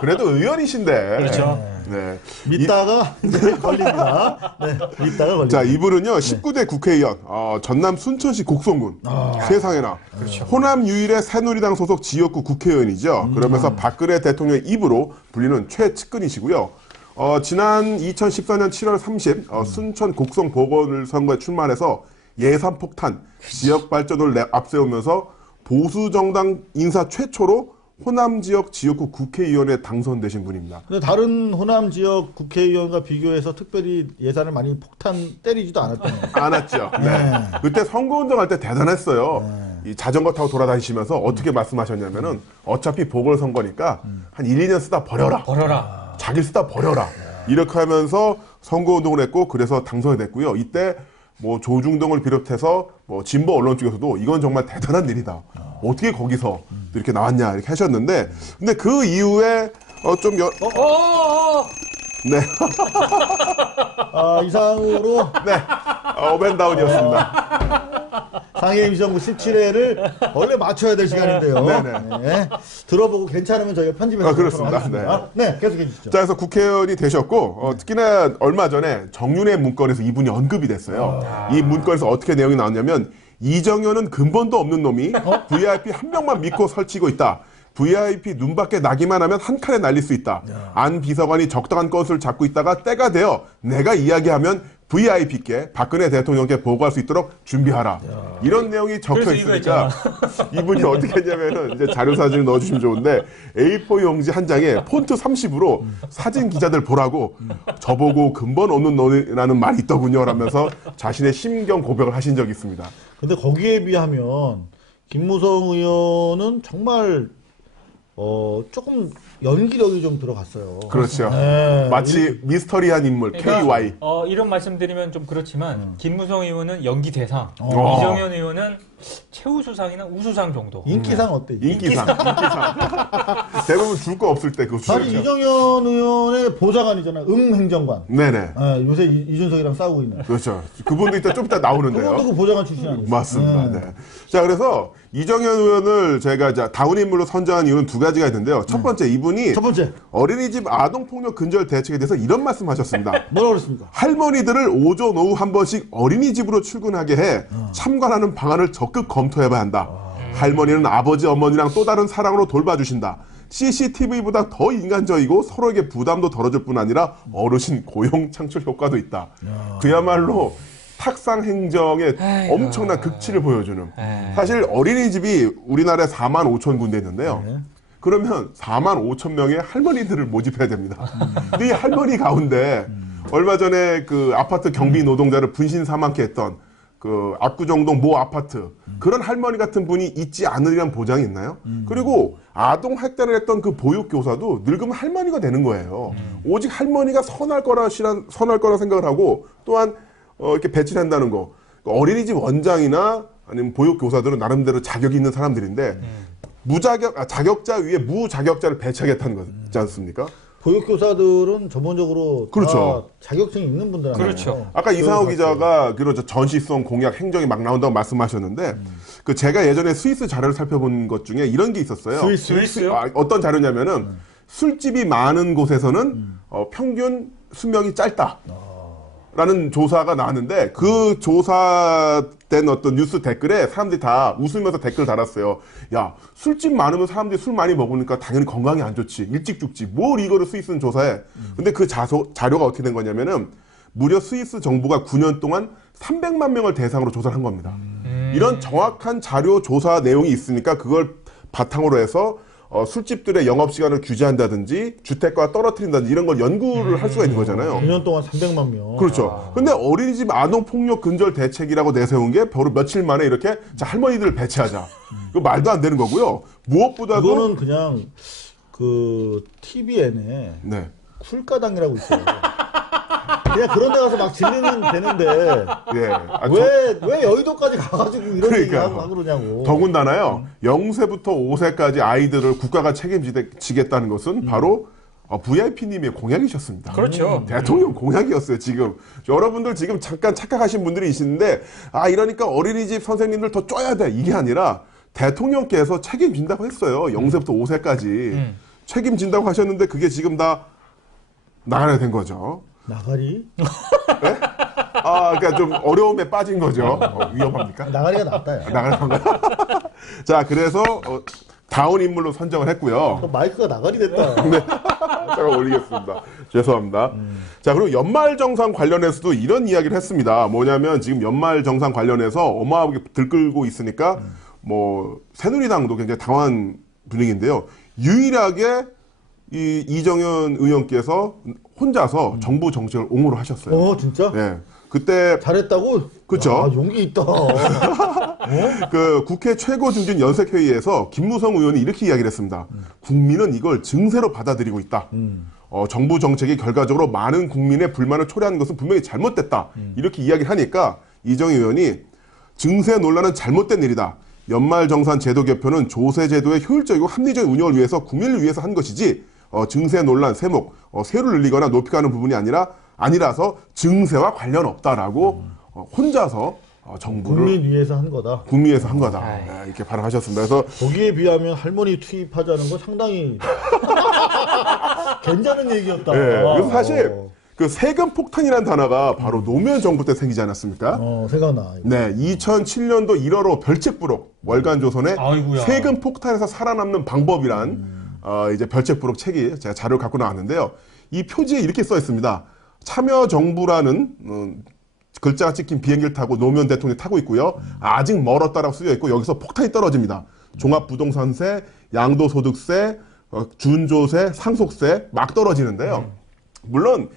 그래도 의원이신데. 그렇죠. 네. 믿다가 네, 걸립니다. 네, 믿다가 걸립니다. 자, 이분은요, 19대 국회의원, 전남 순천시 곡성군. 세상에나. 그렇죠. 호남 유일의 새누리당 소속 지역구 국회의원이죠. 그러면서 박근혜 대통령의 입으로 불리는 최측근이시고요. 지난 2014년 7월 30, 순천 곡성 보궐선거에 출마해서 예산 폭탄, 지역 발전을 앞세우면서 보수 정당 인사 최초로 호남 지역 지역구 국회의원에 당선되신 분입니다. 근데 다른 호남 지역 국회의원과 비교해서 특별히 예산을 많이 폭탄 때리지도 않았다는. 않았죠. 네. 그때 선거운동할 때 대단했어요. 이 자전거 타고 돌아다니시면서 어떻게 말씀하셨냐면은 어차피 보궐선거니까 한 1, 2년 쓰다 버려라. 자기 쓰다 버려라. 이렇게 하면서 선거운동을 했고 그래서 당선이 됐고요. 이때 뭐 조중동을 비롯해서 뭐 진보 언론 쪽에서도 이건 정말 대단한 일이다. 어떻게 거기서 이렇게 나왔냐 이렇게 하셨는데 근데 그 이후에 네. 이상으로 네. 업앤다운이었습니다. 상해 임시정부 17회를 원래 맞춰야 될 시간인데요. 네네. 네. 들어보고 괜찮으면 저희가 편집해서 그렇습니다. 네, 계속해 주시죠. 자, 그래서 국회의원이 되셨고 특히나 얼마 전에 정윤회 문건에서 이분이 언급이 됐어요. 이 문건에서 어떻게 내용이 나왔냐면 이정현은 근본도 없는 놈이 VIP 한 명만 믿고 설치고 있다. VIP 눈밖에 나기만 하면 한 칸에 날릴 수 있다. 안 비서관이 적당한 건수를 잡고 있다가 때가 되어 내가 이야기하면 VIP께 박근혜 대통령께 보고할 수 있도록 준비하라. 이런 내용이 적혀 있으니까 이분이 어떻게 했냐면은 이제 자료 사진을 넣어주시면 좋은데 A4 용지 한 장에 폰트 30으로 사진 기자들 보라고 저보고 근본 없는 놈이라는 말이 있더군요. 라면서 자신의 심경 고백을 하신 적이 있습니다. 근데 거기에 비하면 김무성 의원은 정말 조금 연기력이 좀 들어갔어요. 그렇죠. 네. 마치 미스터리한 인물 KY. 이런 말씀드리면 좀 그렇지만 김무성 의원은 연기 대상, 이정현 의원은 최우수상이나 우수상 정도. 인기상 어때? 인기상. 대부분 줄 거 없을 때 그거 주죠. 사실 이정현 의원의 보좌관이잖아요. 행정관. 네네. 요새 이준석이랑 싸우고 있는. 그렇죠. 그분도 좀 이따 나오는데요. 그분도 그 보좌관 출신 아니에요? 맞습니다. 네. 자, 그래서 이정현 의원을 저희가 다운 인물로 선정한 이유는 두 가지가 있는데요. 첫 번째, 이분이 첫 번째. 어린이집 아동폭력 근절 대책에 대해서 이런 말씀하셨습니다. 뭐라고 그랬습니까? 할머니들을 오전 오후 한 번씩 어린이집으로 출근하게 해 참관하는 방안을 적극 검토해봐야 한다. 할머니는 아버지 어머니랑 또 다른 사랑으로 돌봐주신다. CCTV보다 더 인간적이고 서로에게 부담도 덜어줄 뿐 아니라 어르신 고용 창출 효과도 있다. 그야말로 탁상 행정의 엄청난 극치를 보여주는. 사실 어린이집이 우리나라에 4만 5천 군데 있는데요. 그러면 4만 5천 명의 할머니들을 모집해야 됩니다. 근데 이 할머니 가운데 얼마 전에 그 아파트 경비 노동자를 분신 사망케 했던 그 압구정동 모 아파트 그런 할머니 같은 분이 있지 않으리란 보장이 있나요? 그리고 아동 학대를 했던 그 보육교사도 늙으면 할머니가 되는 거예요. 오직 할머니가 선할 거라 생각을 하고 또한 이렇게 배치한다는 거. 어린이집 원장이나 아니면 보육교사들은 나름대로 자격이 있는 사람들인데 자격자 위에 무자격자를 배치하겠다는 거지 않습니까? 보육교사들은 전문적으로 그렇죠. 자격증이 있는 분들 아니에요. 그렇죠. 아까 이상호 기자가 그런 전시성 공약 행정이 막 나온다고 말씀하셨는데 그 제가 예전에 스위스 자료를 살펴본 것 중에 이런 게 있었어요. 스위스요? 어떤 자료냐면은 술집이 많은 곳에서는 평균 수명이 짧다. 라는 조사가 나왔는데 그 조사된 어떤 뉴스 댓글에 사람들이 다 웃으면서 댓글 달았어요. 야, 술집 많으면 사람들이 술 많이 먹으니까 당연히 건강에 안 좋지. 일찍 죽지. 뭘 이거를 스위스는 조사해. 근데 그 자료가 어떻게 된 거냐면은 무려 스위스 정부가 9년 동안 300만 명을 대상으로 조사를 한 겁니다. 이런 정확한 자료 조사 내용이 있으니까 그걸 바탕으로 해서 술집들의 영업시간을 규제한다든지 주택가 떨어뜨린다든지 이런 걸 연구를 할 수가 있는 거잖아요. 2년 동안 300만 명. 그렇죠. 근데 어린이집 아동폭력 근절 대책이라고 내세운 게 바로 며칠 만에 이렇게 자, 할머니들을 배치하자. 이거 말도 안 되는 거고요. 무엇보다도. 이거는 그냥 그 TVN에 네. 쿨가당이라고 있어요. 그냥 그런 데 가서 막 질리면 되는데 예. 왜 여의도까지 가가지고 이런 얘기 그러니까요. 하고 그러냐고. 더군다나요. 0세부터 5세까지 아이들을 국가가 책임지겠다는 것은 바로 VIP님의 공약이셨습니다. 그렇죠. 대통령 공약이었어요, 지금. 여러분들 지금 잠깐 착각하신 분들이 있는데, 이러니까 어린이집 선생님들 더 쪼야 돼. 이게 아니라 대통령께서 책임진다고 했어요. 0세부터 5세까지. 책임진다고 하셨는데 그게 지금 다 나가야 된 거죠. 나가리? 네? 그러니까 좀 어려움에 빠진 거죠. 위험합니까? 나가리가 낫다. 야. 나가리가. 자, 그래서 다운 인물로 선정을 했고요. 마이크가 나가리 됐다. 네. 제가 올리겠습니다. 죄송합니다. 자, 그리고 연말정산 관련해서도 이런 이야기를 했습니다. 뭐냐면 지금 연말정산 관련해서 어마어마하게 들끓고 있으니까 뭐 새누리당도 굉장히 당황한 분위기인데요. 유일하게 이정현 의원께서 혼자서 정부 정책을 옹호를 하셨어요. 진짜? 네. 그때 잘했다고? 그렇죠. 용기 있다. 그 국회 최고중진 연색회의에서 김무성 의원이 이렇게 이야기를 했습니다. 국민은 이걸 증세로 받아들이고 있다. 정부 정책이 결과적으로 많은 국민의 불만을 초래하는 것은 분명히 잘못됐다. 이렇게 이야기를 하니까 이정희 의원이 증세 논란은 잘못된 일이다. 연말정산 제도 개편은 조세제도의 효율적이고 합리적인 운영을 위해서 국민을 위해서 한 것이지 증세 논란, 세목, 세율을 늘리거나 높이가는 부분이 아니라서 증세와 관련 없다라고 혼자서 정부를 국민 위해서 한 거다. 국민 위해서 한 거다. 네, 이렇게 발언하셨습니다. 그래서 거기에 비하면 할머니 투입하자는 건 상당히 괜찮은 얘기였다. 네, 그래서 사실 그 세금 폭탄이라는 단어가 바로 노무현 정부 때 생기지 않았습니까? 생각나. 네, 2007년도 1월호 별책부록 월간조선의 아이고야. 세금 폭탄에서 살아남는 방법이란 이제 별책부록 책이 제가 자료를 갖고 나왔는데요. 이 표지에 이렇게 써 있습니다. 참여정부라는 글자가 찍힌 비행기를 타고 노무현 대통령이 타고 있고요. 아직 멀었다라고 쓰여 있고 여기서 폭탄이 떨어집니다. 종합부동산세, 양도소득세, 준조세, 상속세 막 떨어지는데요. 물론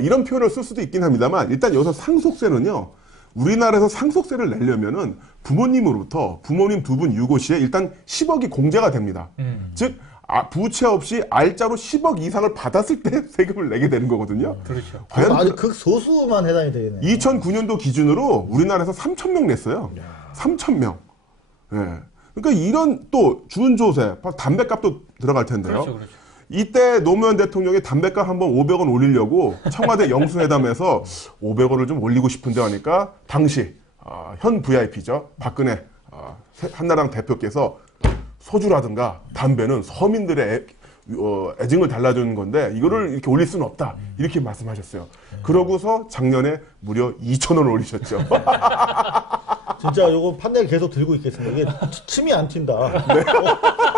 이런 표현을 쓸 수도 있긴 합니다만 일단 여기서 상속세는요. 우리나라에서 상속세를 내려면은 부모님으로부터 부모님 두 분 유고 시에 일단 10억이 공제가 됩니다. 즉 부채 없이 알짜로 10억 이상을 받았을 때 세금을 내게 되는 거거든요. 그렇죠. 아주 극소수만 해당이 되겠네. 2009년도 기준으로 우리나라에서 3,000명 냈어요. 3,000명. 예. 그러니까 이런 또 준조세, 담배값도 들어갈 텐데요. 그렇죠. 이때 노무현 대통령이 담배값 한번 500원 올리려고 청와대 영수회담에서 500원을 좀 올리고 싶은데 하니까 당시 현 VIP죠. 박근혜 한나라당 대표께서 소주라든가 담배는 서민들의 애증을 달라주는 건데 이거를 이렇게 올릴 수는 없다. 이렇게 말씀하셨어요. 그러고서 작년에 무려 2,000원 올리셨죠. 진짜 요거 판넬 계속 들고 있겠습니다. 이게 침이 안 튄다. 네.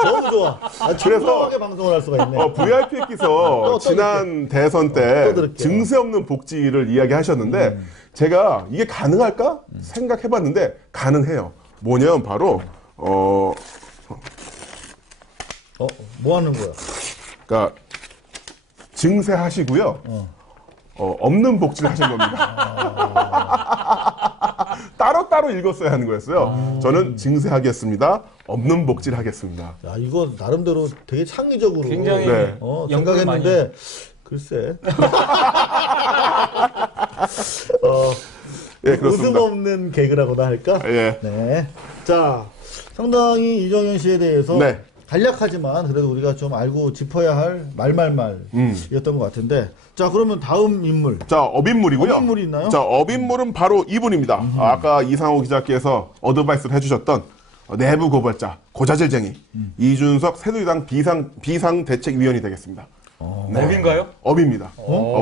너무 좋아. 청소하게 방송을 할 수가 있네. VIP께서 지난 대선 때 증세 없는 복지를 이야기하셨는데 제가 이게 가능할까 생각해봤는데 가능해요. 뭐냐면 바로 뭐 하는 거야? 그러니까 증세하시고요. 없는 복지를 하신 겁니다. 따로따로 읽었어야 하는 거였어요. 저는 증세하겠습니다. 없는 복지를 하겠습니다. 야, 이거 나름대로 되게 창의적으로 굉장히 생각했는데 글쎄. 예, 그렇습니다. 웃음 없는 개그라고나 할까? 예. 네. 자, 상당히 이정현 씨에 대해서 네. 간략하지만 그래도 우리가 좀 알고 짚어야 할 말이었던 것 같은데. 자, 그러면 다음 인물. 자, 업인물이고요. 업인물이 있나요? 자, 업인물은 바로 이분입니다. 아까 이상호 기자께서 어드바이스를 해주셨던 내부 고발자, 고자질쟁이 이준석 새누리당 비상대책위원이 되겠습니다. 네. 업인가요? 업입니다.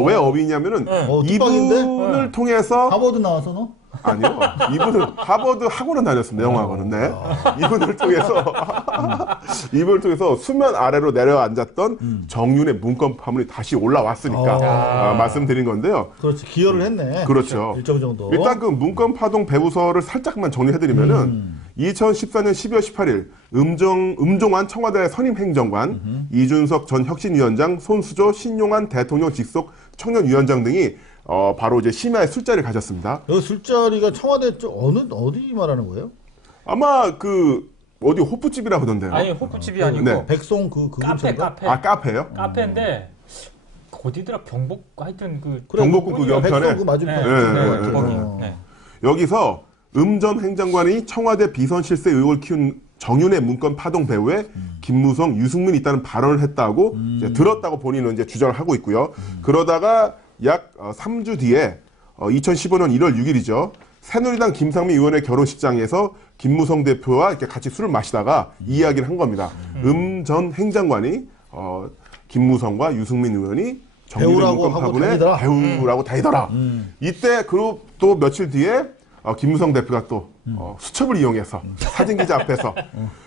왜 업이냐면은 이분을 통해서 하버드 나와서 너? 아니요. 이분은 하버드 학원을 다녔습니다. 영어학원은. 네. 이분을 통해서 수면 아래로 내려앉았던 정윤의 문건 파문이 다시 올라왔으니까 말씀드린 건데요. 그렇지. 기여를 했네. 그렇죠. 일정 정도. 일단 그 문건 파동 배우서를 살짝만 정리해드리면은 2014년 12월 18일 음종환 청와대 선임행정관, 이준석 전 혁신위원장, 손수조, 신용환 대통령 직속 청년위원장 등이 바로 이제 심야에 술자리를 가졌습니다. 여기 술자리가 청와대 쪽 어디 말하는 거예요? 아마 그 어디 호프집이라 하던데요. 아니 호프집이 아니고 네. 백송 그 카페. 아 카페요? 카페인데 어디더라 경복 하여튼 그 경복궁 그 옆편에 백송 그 맞은편에. 네, 거기. 네. 여기서 전 행정관이 청와대 비선실세 의혹을 키운 정윤의 문건 파동 배후에 김무성, 유승민이 있다는 발언을 했다고 이제 들었다고 본인은 이제 주장을 하고 있고요. 그러다가 약 3주 뒤에 2015년 1월 6일이죠. 새누리당 김상미 의원의 결혼식장에서 김무성 대표와 이렇게 같이 술을 마시다가 이야기를 한 겁니다. 전 행정관이 김무성과 유승민 의원이 정윤의 문건 파문에 배우라고 다니더라. 이때 그리고 또 며칠 뒤에 김무성 대표가 또 수첩을 이용해서 사진기자 앞에서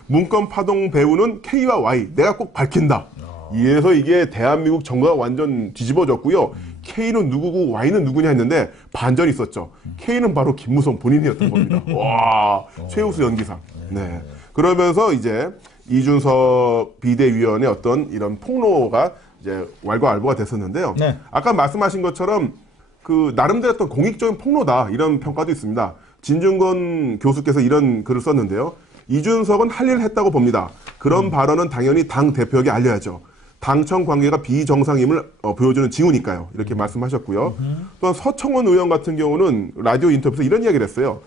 문건 파동 배우는 K와 Y 내가 꼭 밝힌다. 이래서 이게 대한민국 정가가 완전 뒤집어졌고요. K는 누구고 Y는 누구냐 했는데 반전이 있었죠. K는 바로 김무성 본인이었던 겁니다. 와, 최우수 연기상. 네. 그러면서 이제 이준석 비대위원의 어떤 이런 폭로가 이제 왈가왈부가 됐었는데요. 네. 아까 말씀하신 것처럼 그 나름대로 어떤 공익적인 폭로다 이런 평가도 있습니다. 진중권 교수께서 이런 글을 썼는데요. 이준석은 할 일을 했다고 봅니다. 그런 발언은 당연히 당 대표에게 알려야죠. 당청 관계가 비정상임을 보여주는 징후니까요. 이렇게 말씀하셨고요. 또한 서청원 의원 같은 경우는 라디오 인터뷰에서 이런 이야기를 했어요.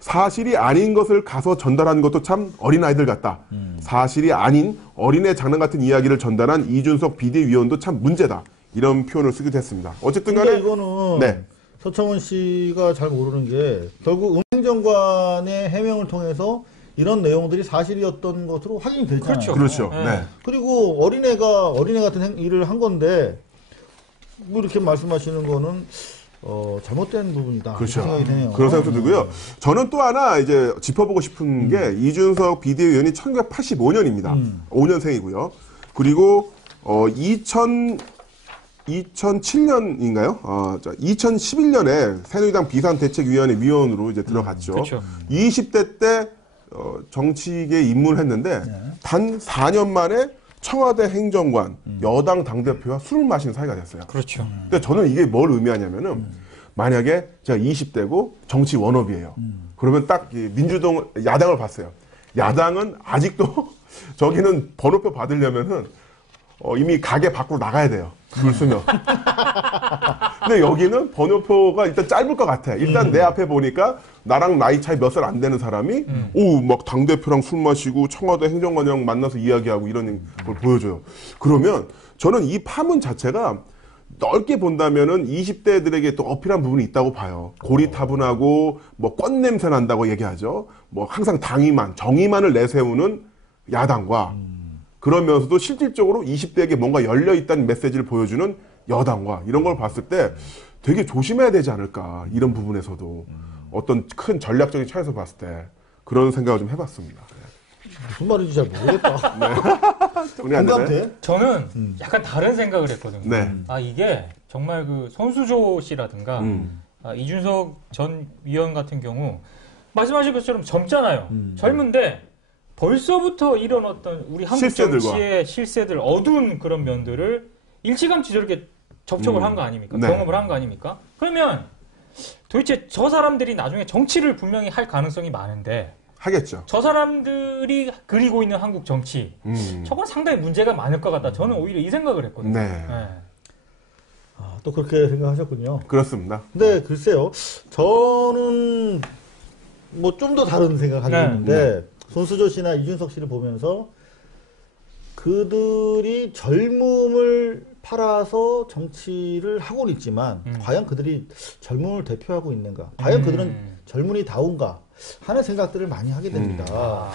사실이 아닌 것을 가서 전달하는 것도 참 어린아이들 같다. 사실이 아닌 어린애 장난 같은 이야기를 전달한 이준석 비대위원도 참 문제다. 이런 표현을 쓰기도 했습니다. 어쨌든 간에 이거는 네. 서청원 씨가 잘 모르는 게 결국 행정관의 해명을 통해서 이런 내용들이 사실이었던 것으로 확인이 됐잖아요. 그렇죠. 네. 그리고 어린애 같은 일을 한 건데 뭐 이렇게 말씀하시는 거는 잘못된 부분이다. 그렇죠. 생각이 되네요. 그런 생각도 들고요. 저는 또 하나 이제 짚어보고 싶은 게 이준석 비대위원이 1985년입니다. 5년생이고요. 그리고 2007년인가요? 2011년에 새누리당 비상대책위원회 위원으로 이제 들어갔죠. 그렇죠. 20대 때 정치계에 입문을 했는데 단 4년 만에 청와대 행정관, 여당 당대표와 술을 마신 사이가 됐어요. 그렇죠. 근데 저는 이게 뭘 의미하냐면은 만약에 제가 20대고 정치 원업이에요. 그러면 딱 민주당, 야당을 봤어요. 야당은 아직도 저기는 번호표 받으려면은 이미 가게 밖으로 나가야 돼요. 줄 서면. 근데 여기는 번호표가 일단 짧을 것 같아. 일단 내 앞에 보니까 나랑 나이 차이 몇 살 안 되는 사람이 막 당대표랑 술 마시고 청와대 행정관이랑 만나서 이야기하고 이런 걸 보여줘요. 그러면 저는 이 파문 자체가 넓게 본다면은 20대들에게 또 어필한 부분이 있다고 봐요. 고리타분하고 뭐 꼰냄새 난다고 얘기하죠. 뭐 항상 정의만을 내세우는 야당과 그러면서도 실질적으로 20대에게 뭔가 열려있다는 메시지를 보여주는 여당과 이런 걸 봤을 때 되게 조심해야 되지 않을까. 이런 부분에서도 어떤 큰 전략적인 차에서 봤을 때 그런 생각을 좀 해봤습니다. 무슨 말인지 잘 모르겠다. 공감돼? 저는 약간 다른 생각을 했거든요. 네. 이게 정말 그 손수조 씨라든가 이준석 전 위원 같은 경우 말씀하신 것처럼 젊잖아요. 젊은데 벌써부터 이런 어떤 우리 한국 정치의 실세들, 어두운 그런 면들을 일찌감치 저렇게 접촉을 한 거 아닙니까? 네. 경험을 한 거 아닙니까? 그러면 도대체 저 사람들이 나중에 정치를 분명히 할 가능성이 많은데 하겠죠. 저 사람들이 그리고 있는 한국 정치 저건 상당히 문제가 많을 것 같다. 저는 오히려 이 생각을 했거든요. 네. 또 그렇게 생각하셨군요. 그렇습니다. 근데 글쎄요. 저는 뭐 좀 더 다른 생각을 하고 있는데 손수조 씨나 이준석 씨를 보면서 그들이 젊음을 팔아서 정치를 하고는 있지만 과연 그들이 젊음을 대표하고 있는가? 과연 그들은 젊은이다운가? 하는 생각들을 많이 하게 됩니다.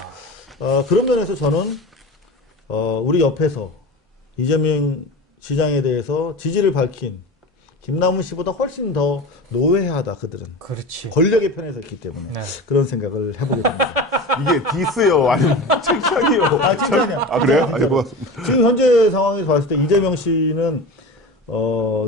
그런 면에서 저는 우리 옆에서 이재명 시장에 대해서 지지를 밝힌 김남훈 씨보다 훨씬 더 노회하다 그들은. 그렇지. 권력의 편에 섰기 때문에 네. 그런 생각을 해보게 됩니다. 이게 디스요 아니면 칭찬이요? 아, 칭찬이야. 아 그래요? 아니 고맙습니다. 지금 현재 상황에서 봤을 때 이재명 씨는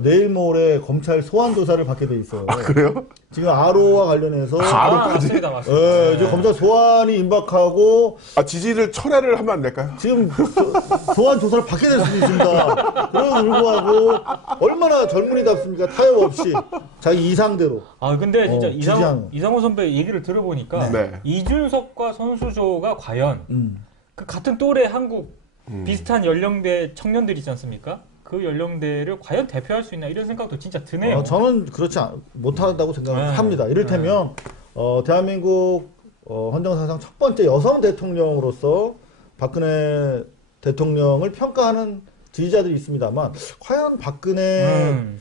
내일 모레 검찰 소환 조사를 받게 돼 있어요. 아 그래요? 지금 아로와 관련해서 맞습니다, 맞습니다. 네, 지금 검찰 소환이 임박하고 아 지지를 철회를 하면 안 될까요? 지금 소환 조사를 받게 될 수도 있습니다. 그럼에도 불구하고 얼마나 젊은이답습니까? 타협 없이 자기 이상대로. 아 근데 진짜 지지하는. 이상호 선배 얘기를 들어보니까 네. 이준석과 손수조가 과연 그 같은 또래 한국 비슷한 연령대 청년들 있지 않습니까? 그 연령대를 과연 대표할 수 있나 이런 생각도 진짜 드네요. 저는 그렇지 못하다고 생각합니다. 이를테면 대한민국 헌정사상 첫 번째 여성 대통령으로서 박근혜 대통령을 평가하는 지지자들이 있습니다만 과연 박근혜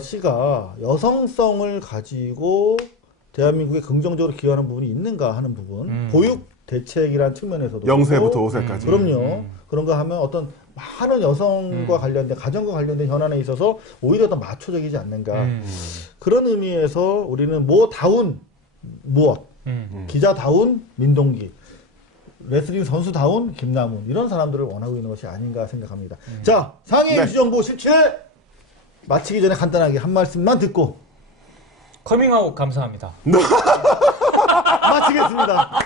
씨가 여성성을 가지고 대한민국에 긍정적으로 기여하는 부분이 있는가 하는 부분, 보육 대책이라는 측면에서도 0세부터 5세까지. 그럼요. 그런 거 하면 어떤 많은 여성과 관련된 가정과 관련된 현안에 있어서 오히려 더 마초적이지 않는가. 그런 의미에서 우리는 모다운 무엇, 기자다운 민동기, 레슬링 선수다운 김남훈 이런 사람들을 원하고 있는 것이 아닌가 생각합니다. 자, 상해 임시정부 17 마치기 전에 간단하게 한 말씀만 듣고 커밍아웃 감사합니다. 마치겠습니다.